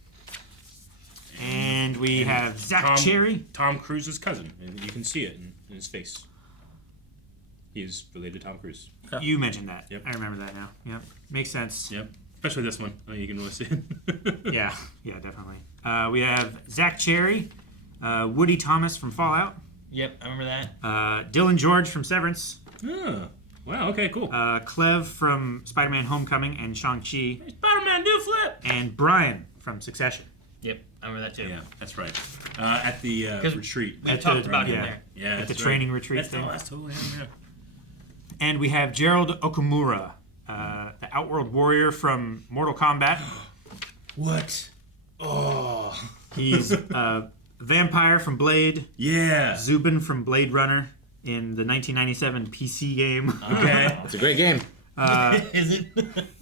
And we have Zach Tom- Cherry. Tom Cruise's cousin. And you can see it in his face. He is related to Tom Cruise. You mentioned that. Yep. I remember that now. Yep. Makes sense. Yep. Especially this one. I mean, you can really see it. Yeah, definitely. We have Zach Cherry, Woody Thomas from Fallout, Yep, I remember that. Dylan George from Severance, Oh, wow. Okay. Cool. Clev from Spider-Man: Homecoming and Shang-Chi, Spider-Man do flip. and Brian from Succession. Yep, I remember that too. Yeah, that's right. At the 'Cause retreat. We At talked the- about him yeah. there. Yeah, At the that's training right. retreat That's, thing. oh, that's totally him. Yeah. And we have Gerald Okamura, the Outworld Warrior from Mortal Kombat. What? Oh. He's Vampire from Blade, Yeah. Zubin from Blade Runner in the 1997 PC game, Okay. It's a great game. Is it?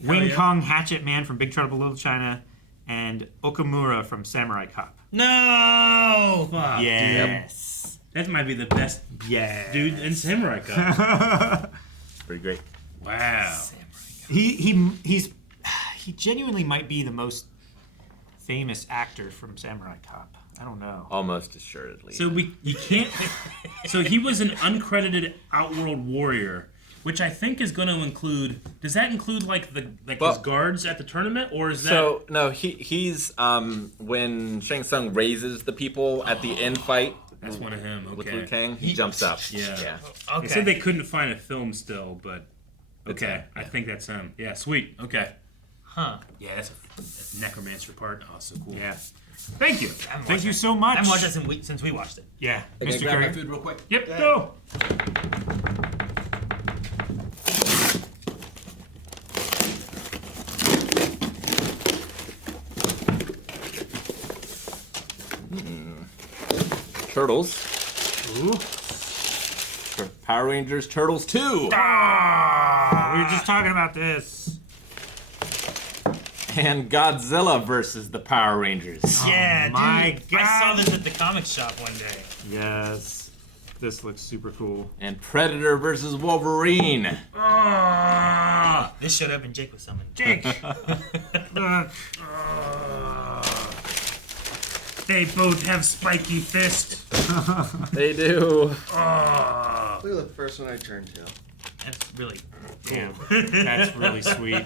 Wing yeah. Kong Hatchet Man from Big Trouble in Little China, and Okamura from Samurai Cop. No! Fuck, dude. Yes. That might be the best Yeah. dude in Samurai Cop. Pretty great. Wow. He genuinely might be the most famous actor from Samurai Cop. I don't know. Almost assuredly. So you can't. So he was an uncredited Outworld Warrior, which I think is going to include. Does that include like Well- his guards at the tournament, or is that? So no, he's when Shang Tsung raises the people at the end fight That's one of him. with Okay. Liu Kang, he jumps up. Yeah. Yeah. They said Okay. they couldn't find a film still, but okay, him, I think that's him. Yeah, sweet. Okay. Huh. Yeah, that's a necromancer part. Oh, so cool. Yeah. Thank you. haven't Thank watched you it. so I much. haven't watched that since we watched it. Yeah. I gotta Mr. grab my Curry. food real quick. Yep, go. Turtles. Ooh. For Power Rangers Turtles 2. We were just talking about this. And Godzilla versus the Power Rangers. Yeah, my dude. I saw God. this at the comic shop one day. Yes. This looks super cool. And Predator versus Wolverine. This showed up and Jake was summoned. Jake! They both have spiky fists. They do. Look at the first one I turned to. That's really cool. Damn, that's really sweet.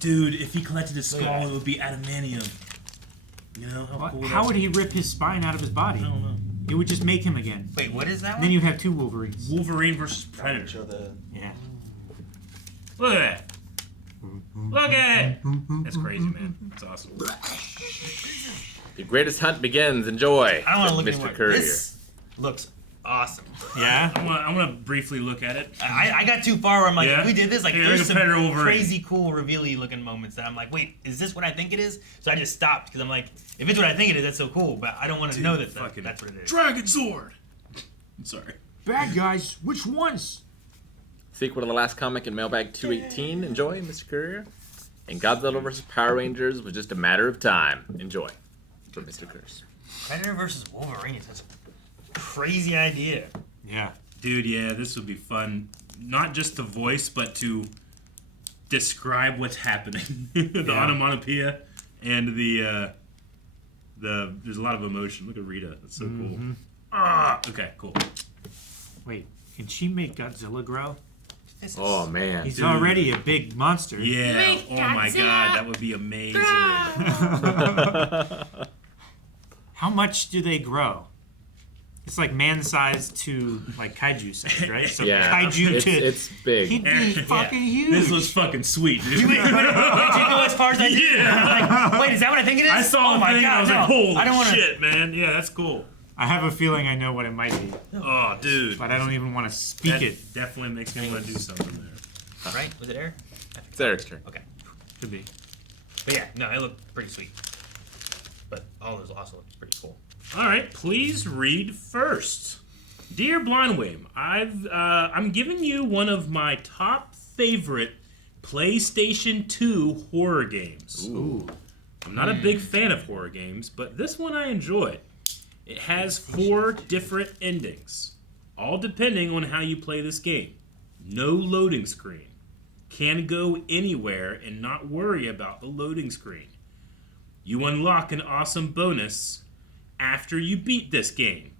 Dude, if he collected his skull, it would be adamantium. You know how cool How would he rip his spine out of his body? I don't know. It would just make him again. Wait, what is that And one? then you'd have two Wolverines. Wolverine versus Show Predator. the Yeah. Look at that. Look at it. That's crazy, man. It's awesome. The greatest hunt begins. Enjoy. I don't want to look Mr. anymore. Courier. This looks awesome. Yeah? I want to briefly look at it. I got too far where I'm like, Yeah? if we did this, like, Yeah, there's like a some Predator Wolverine. crazy cool reveal-y looking moments that I'm like, wait, is this what I think it is? So I just stopped because I'm like, if it's what I think it is, that's so cool, but I don't want to know that fucking that's what it is. Dragon Sword. I'm sorry. Bad guys, which ones? Sequel to the last comic in Mailbag 218. Enjoy, Mr. Courier. And Godzilla vs. Power Rangers was just a matter of time. Enjoy. For Mr. Curse. Predator versus Wolverine is such a crazy idea. Yeah. Dude, yeah, this would be fun. Not just to voice, but to describe what's happening. The Yeah. onomatopoeia and the there's a lot of emotion. Look at Rita. That's so cool. Okay, cool. Wait, can she make Godzilla grow? This is Oh, man. He's Dude. already a big monster. Yeah. Make Oh my Godzilla god, that would be amazing. How much do they grow? It's like man-sized to like kaiju size, right? So Yeah. kaiju it's, to it's big. he'd be fucking huge. This was fucking sweet, dude. Wait, did you go as far as I did? Yeah. Like, wait, is that what I think it is? I saw oh the my thing God, and I was no. like, holy I don't wanna... shit, man. Yeah, that's cool. I have a feeling I know what it might be, Oh, dude. but I don't even want to speak That it. definitely makes me want to do something there. Right? Was it Eric? It's Eric's turn. Okay. Could be. But yeah, no, it looked pretty sweet. But all those also looked pretty cool. All right, please read first. Dear Blindwave, I'm giving you one of my top favorite PlayStation 2 horror games. Ooh. I'm not a big fan of horror games, but this one I enjoyed. It has 4 different endings, all depending on how you play this game. No loading screen. Can go anywhere and not worry about the loading screen. You unlock an awesome bonus after you beat this game.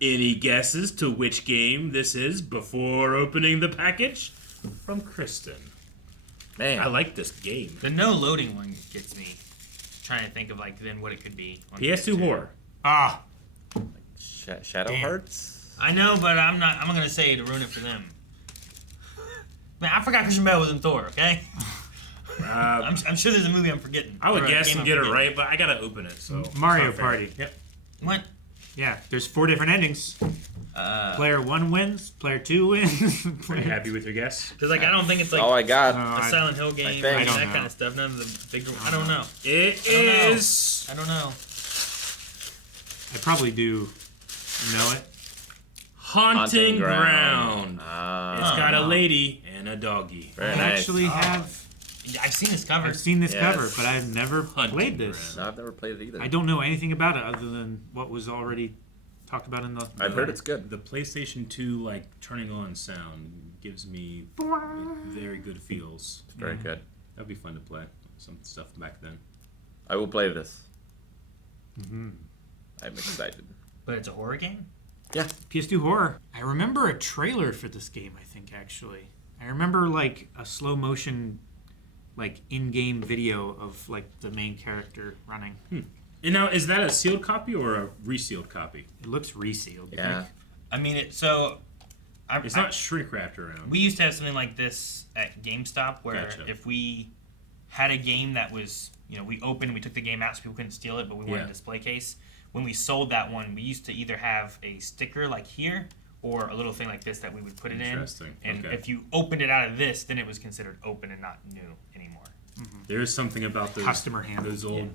Any guesses to which game this is before opening the package? From Kristen. Man. I like this game. The no loading one gets me trying to think of like then what it could be. On PS2 horror. Ah, Shadow Damn. Hearts? I know, but I'm gonna say it to ruin it for them. Man, I forgot Christian Bale was in Thor. Okay, I'm sure there's a movie I'm forgetting. I would Or a guess game and I'm get it forgetting. right, but I gotta open it. So Mario it's not fair. Party. Yep. What? Yeah, there's 4 different endings. Player 1 wins, player 2 wins. Are you player... happy with your guess? Because like I don't think it's like Oh, I got. a Silent Hill game, think. or I that don't kind know. of stuff. None of the bigger. I don't know. It I don't know. is. I don't know. I probably do know it. Haunting Ground. Ah, It's got a lady and a doggy. very I nice. actually have. I've seen this cover. I've seen this Yes. cover, but I've never Hunting played this. No, I've never played it either. I don't know anything about it other than what was already talked about in the. I've heard it's good. The PlayStation 2 like turning on sound gives me very good feels. It's very good. That'd be fun to play. Some stuff back then. I will play this. Mm-hmm. I'm excited. But it's a horror game. Yeah. PS2 horror. I remember a trailer for this game. I think actually, I remember like a slow motion, like in-game video of like the main character running. And now, is that a sealed copy or a resealed copy? It looks resealed. Yeah. I mean, so. It's not shrink wrapped around. We used to have something like this at GameStop where Gotcha. if we had a game that was, we opened, we took the game out so people couldn't steal it, but we wanted Yeah. a display case. When we sold that one, we used to either have a sticker like here or a little thing like this that we would put it in. Interesting. And Okay. if you opened it out of this, then it was considered open and not new anymore. There is something about those Customer handle. those old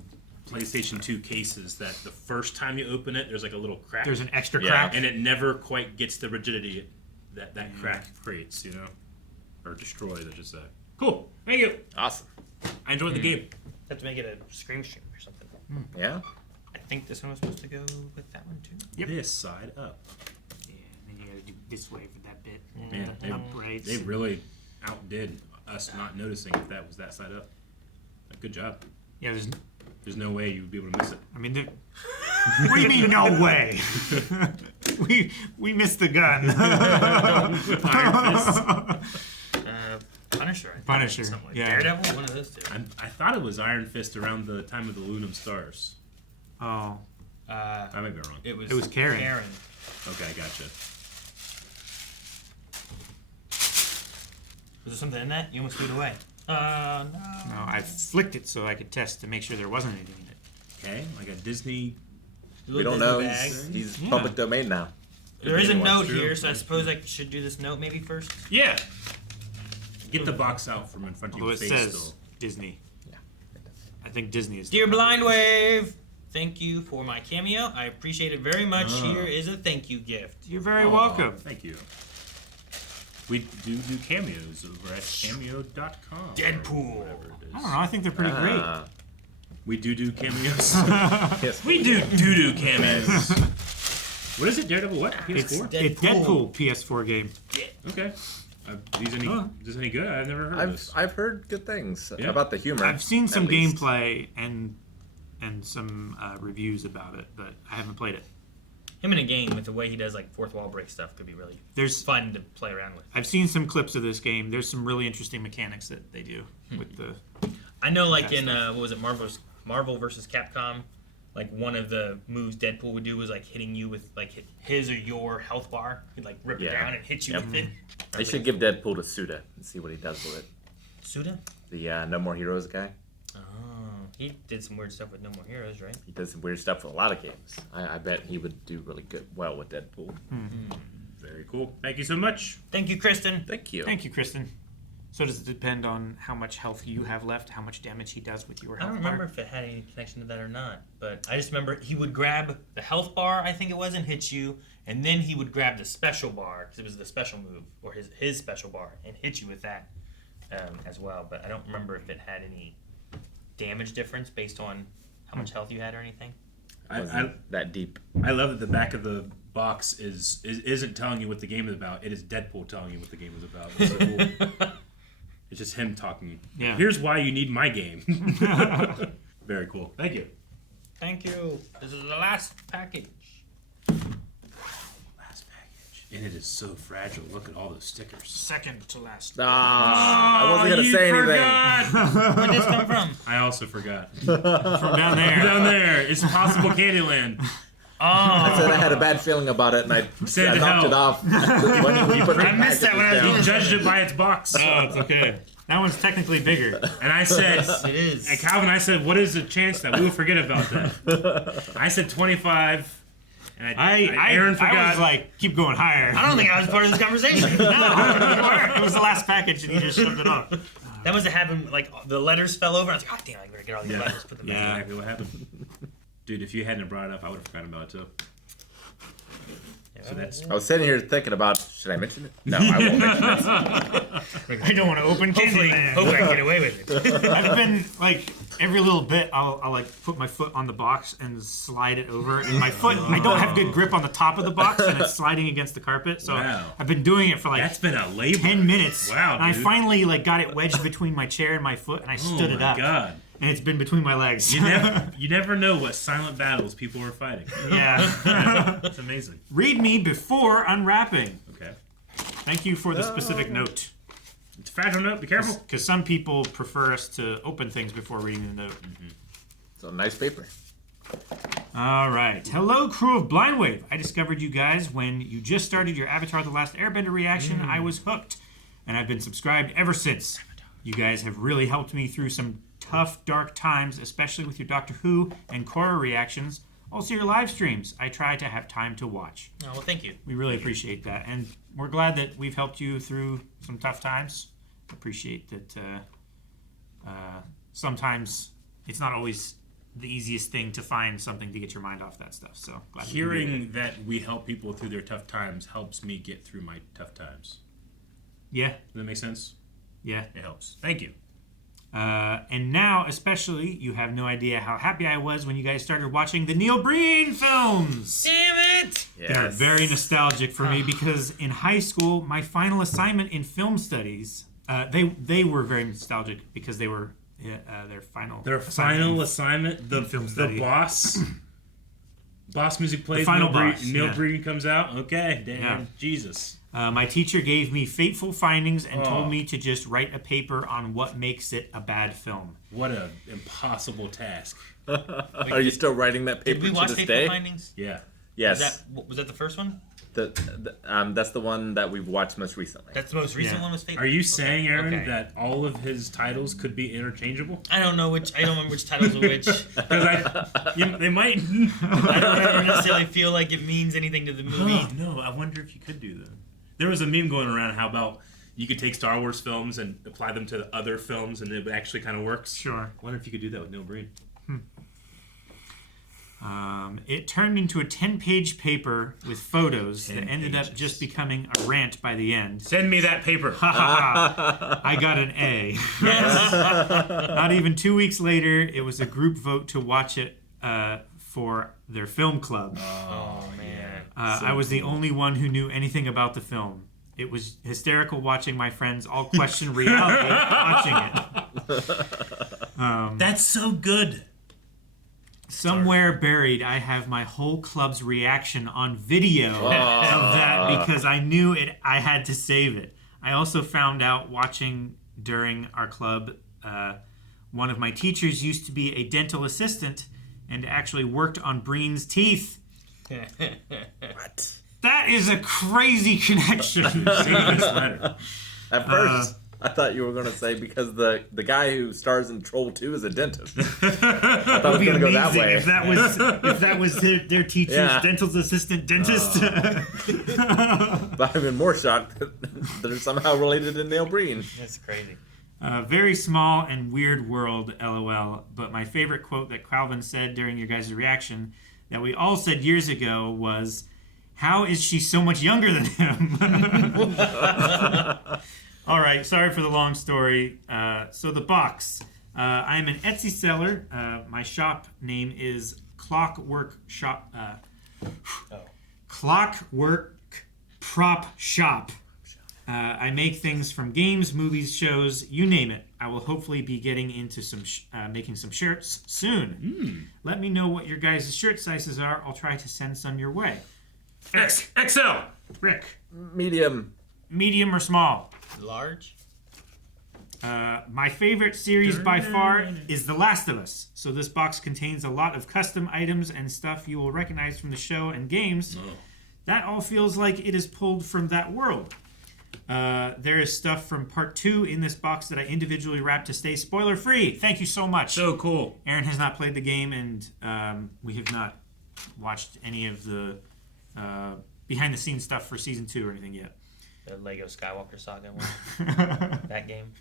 PlayStation 2 cases that the first time you open it, there's like a little crack. There's an extra Yeah. crack. and it never quite gets the rigidity that crack creates, or destroys, I should say. Cool. Thank you. Awesome. I enjoyed the game. Have to make it a screen stream or something. Yeah. I think this one was supposed to go with that one too. Yep. This side up. do this way for that bit. Man, Uprights. they really outdid us not noticing if that was that side up. Good job. Yeah, There's no way you would be able to miss it. I mean, what do you mean, no way? we missed the gun. Punisher. I think. Punisher, Something like yeah. Daredevil, one of those two. I thought it was Iron Fist around the time of the Lunam Stars. Oh, I might be wrong. It was Karen. Okay, I gotcha. Was there something in that? You almost threw it away. No. no, I flicked it so I could test to make sure there wasn't anything in it. Okay, like a Disney. We don't know. Bag. He's Yeah. public domain now. There is a Anyone. note True. here, so I suppose I should do this note maybe first. Yeah. Get the box out from in front of Although your it face. says Still. Disney. Yeah. I think Disney is. Dear Blind Wave, thank you for my cameo. I appreciate it very much. Oh. Here is a thank you gift. You're very Aw, welcome. Thank you. We do cameos over at cameo.com. Deadpool. or whatever it is. I don't know. I think they're pretty great. We do cameos. Yes. We do cameos. What is it? Daredevil what? It's PS4? it's Deadpool PS4 game. Okay. Is this any good? I've never heard of this. I've heard good things Yeah. about the humor. I've seen at some least. gameplay and some reviews about it, but I haven't played it. Him in a game with the way he does like fourth wall break stuff could be really There's fun to play around with. I've seen some clips of this game. There's some really interesting mechanics that they do with the. I know, like Yeah, in what was it, Marvel versus Capcom, like one of the moves Deadpool would do was like hitting you with like his or your health bar. He'd like rip it Yeah. down and hit you Yep. with it. They should give Deadpool to Suda and see what he does with it. Suda? The No More Heroes guy. Oh, he did some weird stuff with No More Heroes, right? He does some weird stuff with a lot of games. I bet he would do really well with Deadpool. Very cool. Thank you so much. Thank you, Kristen. Thank you. Thank you, Kristen. So does it depend on how much health you have left, how much damage he does with your I health don't bar? remember if it had any connection to that or not, but I just remember he would grab the health bar, I think it was, and hit you, and then he would grab the special bar, because it was the special move, or his special bar, and hit you with that as well. But I don't remember if it had any damage difference based on how much health you had or anything. I That deep. love that the back of the box isn't telling you what the game is about. It is Deadpool telling you what the game is about. It's so cool. It's just him talking. Yeah. Here's why you need my game. Very cool. Thank you. Thank you. This is the last package. Last package. And it is so fragile. Look at all those stickers. Second to last. I wasn't gonna you say anything. forgot. Where'd this come from? I also forgot. From down there. Down there. It's Possible Candyland. I said I had a bad feeling about it, and I Send it to knocked it hell. off. When you put the I missed that when I was packages You down. judged it by its box. Oh, it's okay. That one's technically bigger. And I said, It is. and Calvin, I said, what is the chance that we will forget about that? I said 25. And Aaron forgot. I was like, keep going higher. I don't think I was part of this conversation. No, you weren't. It was the last package and you just shoved it off. That must have happened, like, the letters fell over. I was like, oh, damn, I better get all these Yeah. letters, put them That's back. exactly what happened. Dude, if you hadn't brought it up, I would have forgotten about it too. So that's I was sitting here thinking about, should I mention it? No, I won't mention it. I don't want to open Hopefully Candyland. I can get away with it. I've been like every little bit I'll like put my foot on the box and slide it over and my foot I don't have good grip on the top of the box and it's sliding against the carpet, so Wow. I've been doing it for like that's been a labor. 10 minutes. Wow, and I dude. finally like got it wedged between my chair and my foot and I stood Oh it my up. god. And it's been between my legs. You never know what silent battles people are fighting. Yeah. It's amazing. Read me before unwrapping. Okay. Thank you for the specific note. It's a fragile note. Be careful. Because some people prefer us to open things before reading the note. So nice paper. All right. Hello, crew of Blindwave. I discovered you guys when you just started your Avatar The Last Airbender reaction. I was hooked, and I've been subscribed ever since. You guys have really helped me through some tough, dark times, especially with your Doctor Who and Korra reactions. Also, your live streams. I try to have time to watch. Oh, well, thank you. We really appreciate that, and we're glad that we've helped you through some tough times. Appreciate that. Sometimes it's not always the easiest thing to find something to get your mind off that stuff. So glad that you did it. Hearing that we help people through their tough times helps me get through my tough times. Yeah, Does that make sense? yeah. It helps. Thank you. And now, especially, you have no idea how happy I was when you guys started watching the Neil Breen films. Damn it! They're very nostalgic for me because in high school, my final assignment in film studies, they were very nostalgic because they were their final assignment. The film the study. boss music plays. The final boss, Neil yeah. Breen comes out. Okay, damn, Yeah. Jesus. My teacher gave me fateful findings and told me to just write a paper on what makes it a bad film. What an impossible task. Are you still writing that paper Did we watch to this Fateful day? Findings? Yeah. Yes. Was that the first one? That's the one that we've watched most recently. That's the most recent Yeah. one. Was Fateful. Are you saying, Aaron, Okay. that all of his titles could be interchangeable? I don't know which. I don't remember which titles are which. Because they might. I don't necessarily feel like it means anything to the movie. Oh, no, I wonder if you could do that. There was a meme going around. How about you could take Star Wars films and apply them to the other films, and it actually kind of works. Sure. I wonder if you could do that with Neil Breen. It turned into a 10-page paper with photos 10 that ended up pages. just becoming a rant by the end. Send me that paper. Ha ha ha. I got an A. Not even 2 weeks later, it was a group vote to watch it for their film club. Oh man. I was the only one who knew anything about the film. It was hysterical watching my friends all question reality watching it. That's so good. Somewhere buried, I have my whole club's reaction on video of that because I knew it. I had to save it. I also found out watching during our club, one of my teachers used to be a dental assistant and actually worked on Breen's teeth. What? That is a crazy connection. Save this letter. At first, I thought you were going to say because the guy who stars in Troll 2 is a dentist. I thought it was going to go that way. if that was their teacher's Yeah. dental assistant dentist. But I'm even more shocked that they're somehow related to Neil Breen. That's crazy. Very small and weird world, LOL. But my favorite quote that Calvin said during your guys' reaction that we all said years ago was, "How is she so much younger than him?" All right, sorry for the long story. So the box. I'm an Etsy seller. My shop name is Clockwork Shop. Clockwork Prop Shop. I make things from games, movies, shows, you name it. I will hopefully be getting into some making some shirts soon. Let me know what your guys' shirt sizes are. I'll try to send some your way. XL. Rick, Medium. medium or small? Large. My favorite series by far is The Last of Us. So this box contains a lot of custom items and stuff you will recognize from the show and games. That all feels like it is pulled from that world. There is stuff from part 2 in this box that I individually wrapped to stay spoiler free. Thank you so much. So cool. Aaron has not played the game, and we have not watched any of the behind the scenes stuff for season 2 or anything yet. The Lego Skywalker Saga one. That game.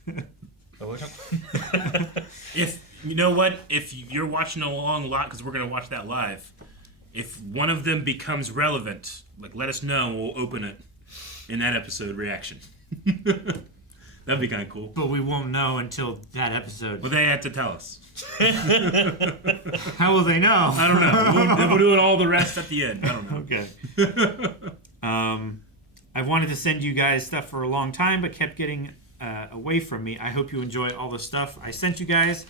Oh, If you know what, if you're watching along a lot, because we're gonna watch that live. If one of them becomes relevant, like let us know. We'll open it in that episode reaction. That'd be kind of cool. But we won't know until that episode. Well, they have to tell us. How will they know? I don't know. We'll do it all the rest at the end. I don't know. Okay. I've wanted to send you guys stuff for a long time, but kept getting away from me. I hope you enjoy all the stuff I sent you guys,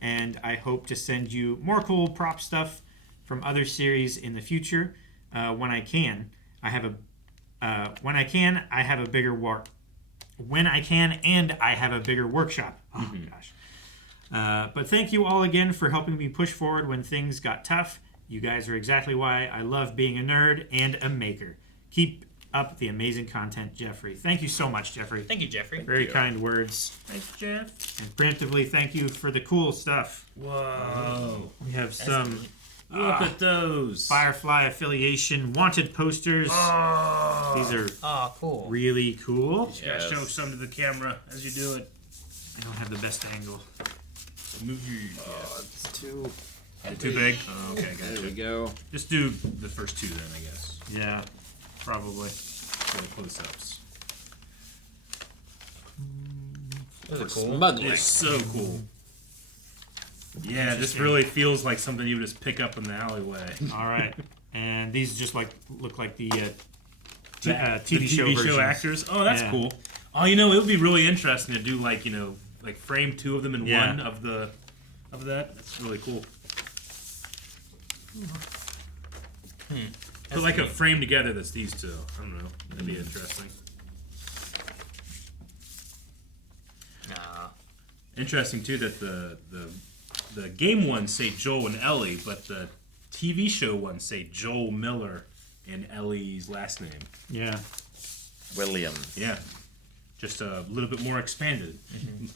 and I hope to send you more cool prop stuff from other series in the future when I can. I have a bigger work. When I can, and I have a bigger workshop. Oh gosh. But thank you all again for helping me push forward when things got tough. You guys are exactly why I love being a nerd and a maker. Keep up the amazing content, Jeffrey. Thank you so much, Jeffrey. Thank you, Jeffrey. Very kind words. Thanks, Jeff. And preemptively, thank you for the cool stuff. Whoa. We have some Look at those. Firefly affiliation wanted posters. Oh. These are Oh, cool. really cool. Yeah, show some to the camera as you do it. I don't have the best angle. Move your. It's too. Too big? Oh, okay, There gotcha. we go. Just do the first two then, I guess. Yeah, probably. For the close-ups. Those are for cool. smuggling. It's so cool. Yeah, this really feels like something you would just pick up in the alleyway. All right, and these just look like the The TV show versions. actors. Oh, that's Yeah. cool. Oh, it would be really interesting to do like frame 2 of them in Yeah. one of that. That's really cool. Put like a frame together that's these two. I don't know. That'd be interesting. Nah. Interesting too that the game ones say Joel and Ellie, but the TV show ones say Joel Miller and Ellie's last name. Yeah. Williams. Yeah. Just a little bit more expanded,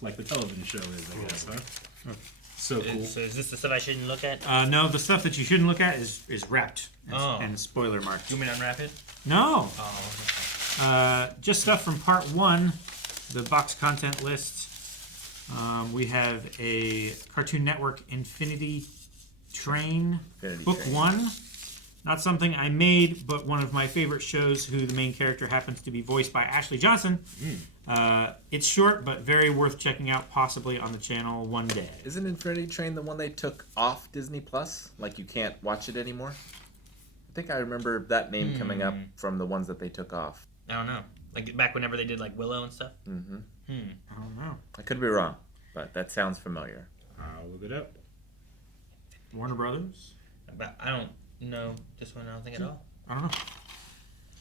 like the television show is, I guess, huh? So cool. So is this the stuff I shouldn't look at? No, the stuff that you shouldn't look at is wrapped and spoiler marked. Do you want me to unwrap it? No. Oh. Just stuff from part 1, the box content list. We have a Cartoon Network Infinity Train, Infinity book Train. 1. Not something I made, but one of my favorite shows who the main character happens to be voiced by Ashley Johnson. It's short, but very worth checking out, possibly on the channel one day. Isn't Infinity Train the one they took off Disney Plus? Like you can't watch it anymore? I think I remember that name coming up from the ones that they took off. I don't know. Like back whenever they did like Willow and stuff. Mm-hmm. I don't know. I could be wrong, but that sounds familiar. I'll look it up. Warner Brothers? But I don't know this one. I don't think at all. I don't know.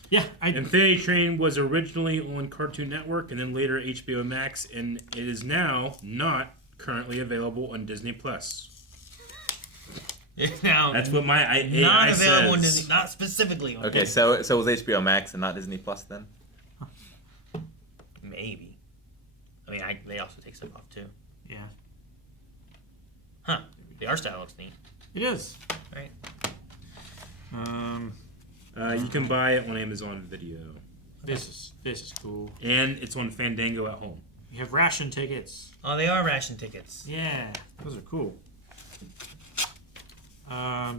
Yeah, Infinity Train was originally on Cartoon Network and then later HBO Max, and it is now not currently available on Disney Plus. It's now That's what my AI not available on says. Disney, not specifically on Okay, Disney. so it was HBO Max and not Disney Plus then? Maybe. I mean, they also take stuff off too. Yeah. Huh. The art style looks neat. It is. Right. You can buy it on Amazon Video, This is cool. and it's on Fandango at home. You have ration tickets. Oh, they are ration tickets. Yeah, those are cool.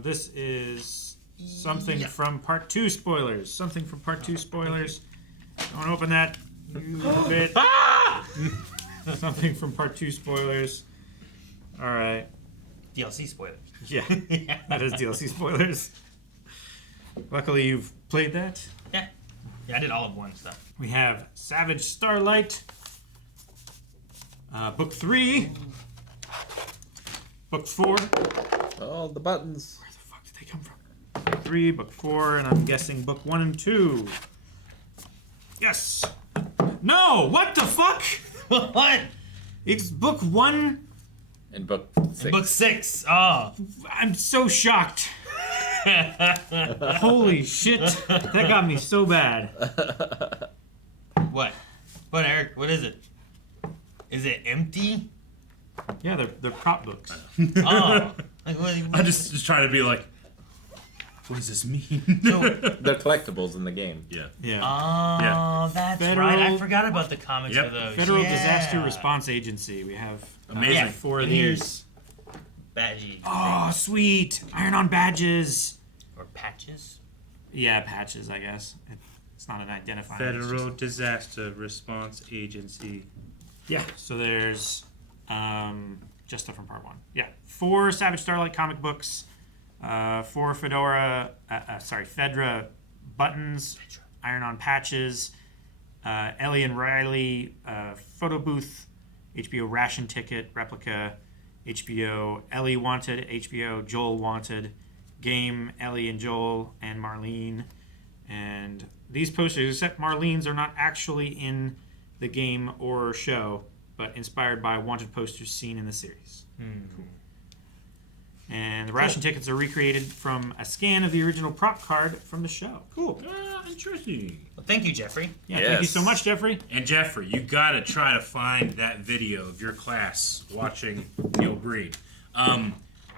This is something from part 2 spoilers. Something from part 2 spoilers. Don't open that. You bit. Something from part 2 spoilers. All right. DLC spoilers. Yeah, that is DLC spoilers. Luckily, you've played that. Yeah. Yeah, I did all of one stuff. We have Savage Starlight, book 3, book 4. Oh, the buttons. Where the fuck did they come from? Book 3, book 4, and I'm guessing book 1 and 2. Yes. No. What the fuck? What? It's book 1. And book 6. Book 6. Oh. I'm so shocked. Holy shit. That got me so bad. What? What, Eric? What is it? Is it empty? Yeah, they're prop books. Oh. Like, I'm just trying to be like, what does this mean? They're collectibles in the game. Yeah. Yeah. Oh, Yeah. that's Federal- right. I forgot about the comics Yep. for those. Federal Yeah. Disaster Response Agency. We have Amazing. 4 of And these. here's badges. Oh, sweet. Iron-on badges. Or patches. Yeah, patches, I guess. It's not an identifier. it's Federal just- Disaster Response Agency. Yeah, so there's just stuff from part 1. Yeah, 4 Savage Starlight comic books, 4 Fedra buttons, iron-on patches, Ellie and Riley photo booth, HBO ration ticket replica, HBO Ellie wanted, HBO Joel wanted, game Ellie and Joel and Marlene, and these posters, except Marlene's, are not actually in the game or show, but inspired by wanted posters seen in the series. Cool. And the ration tickets are recreated from a scan of the original prop card from the show. Cool. Ah, interesting. Well, thank you, Jeffrey. Yeah, thank you Yes. so much, Jeffrey. And Jeffrey, you gotta try to find that video of your class watching Neil Breed. I'm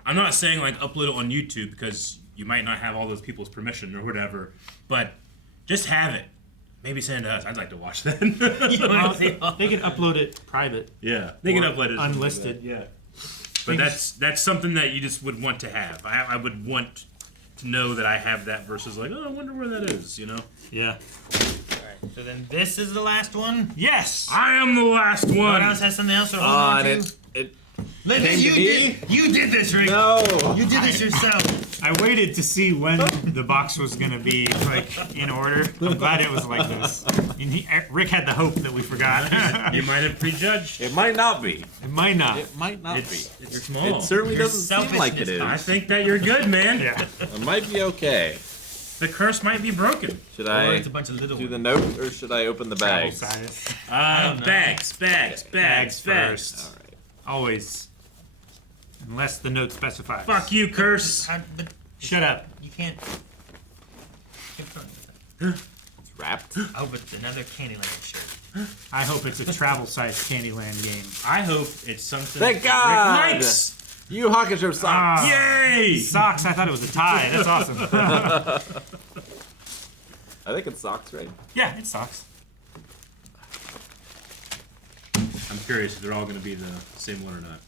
not saying like upload it on YouTube because you might not have all those people's permission or whatever, but just have it. Maybe send it to us. I'd like to watch that. You wanna see all- They can upload it private. Yeah, they can Or upload it as unlisted. Yeah, but that's something that you just would want to have. I would want to know that I have that versus like, oh, I wonder where that is. You know. Yeah. Alright. So then this is the last one. Yes. I am the last No one one. else has something else to hold on And to. it Linda, came to me? you did this, Rick. No. You did this yourself. I waited to see when the box was gonna be like in order. I'm glad it was like this. And Rick had the hope that we forgot. You might have prejudged. It might not be. It might not. It might not It's be. small. It certainly Your doesn't seem like it is. I think that you're good, man. Yeah. It might be okay. The curse might be broken. Should Or I it's a bunch of little do the ones. note or should I open the Travel bags? size. don't know. Bags. Bags first. All right. Always. Unless the note specifies. Fuck you, curse. But Shut up. you can't. Keep going. It's wrapped. I hope it's another Candyland shirt. I hope it's a travel size Candyland game. I hope it's something Thank Rick God! likes. You Hawkish socks. Ah. Yay! Socks, I thought it was a tie. That's awesome. I think it's socks, right? Yeah, it's socks. I'm curious if they're all going to be the same one or not.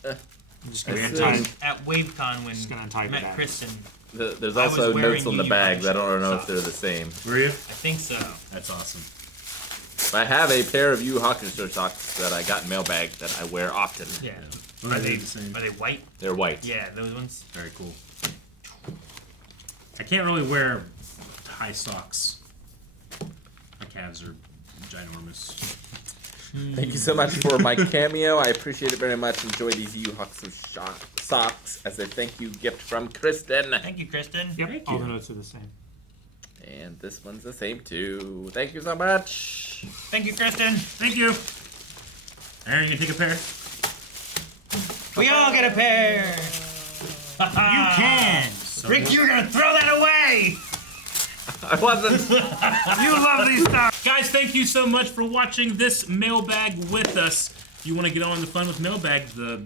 I'm just Are gonna we untie. in At WaveCon when Just gonna untie I the met bag. Kristen, There's I was also wearing notes on the Yu bags. I don't Hakusho know if socks. they're the same. Were you? I think so. That's awesome. But I have a pair of Yu Hakusho socks that I got in Mailbag that I wear often. Yeah. Well, Are they're they the same. Are they white? They're white. Yeah, those ones. Very cool. I can't really wear high socks. My calves are ginormous. Thank you so much for my cameo. I appreciate it very much. Enjoy these Yu Hakusho socks as a thank you gift from Kristen. Thank you, Kristen. Yep, Thank all you. the notes are the same. And this one's the same too. Thank you so much. Thank you, Kristen. Thank you. Aaron, you can take a pair. We all get a pair. You can. Rick, you're gonna throw that away. I wasn't. You love these socks. Guys, thank you so much for watching this mailbag with us. If you want to get on the fun with Mailbag, the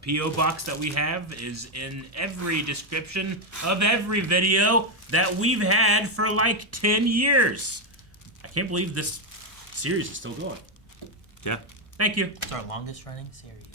P.O. box that we have is in every description of every video that we've had for like 10 years. I can't believe this series is still going. Yeah. Thank you. It's our longest running series.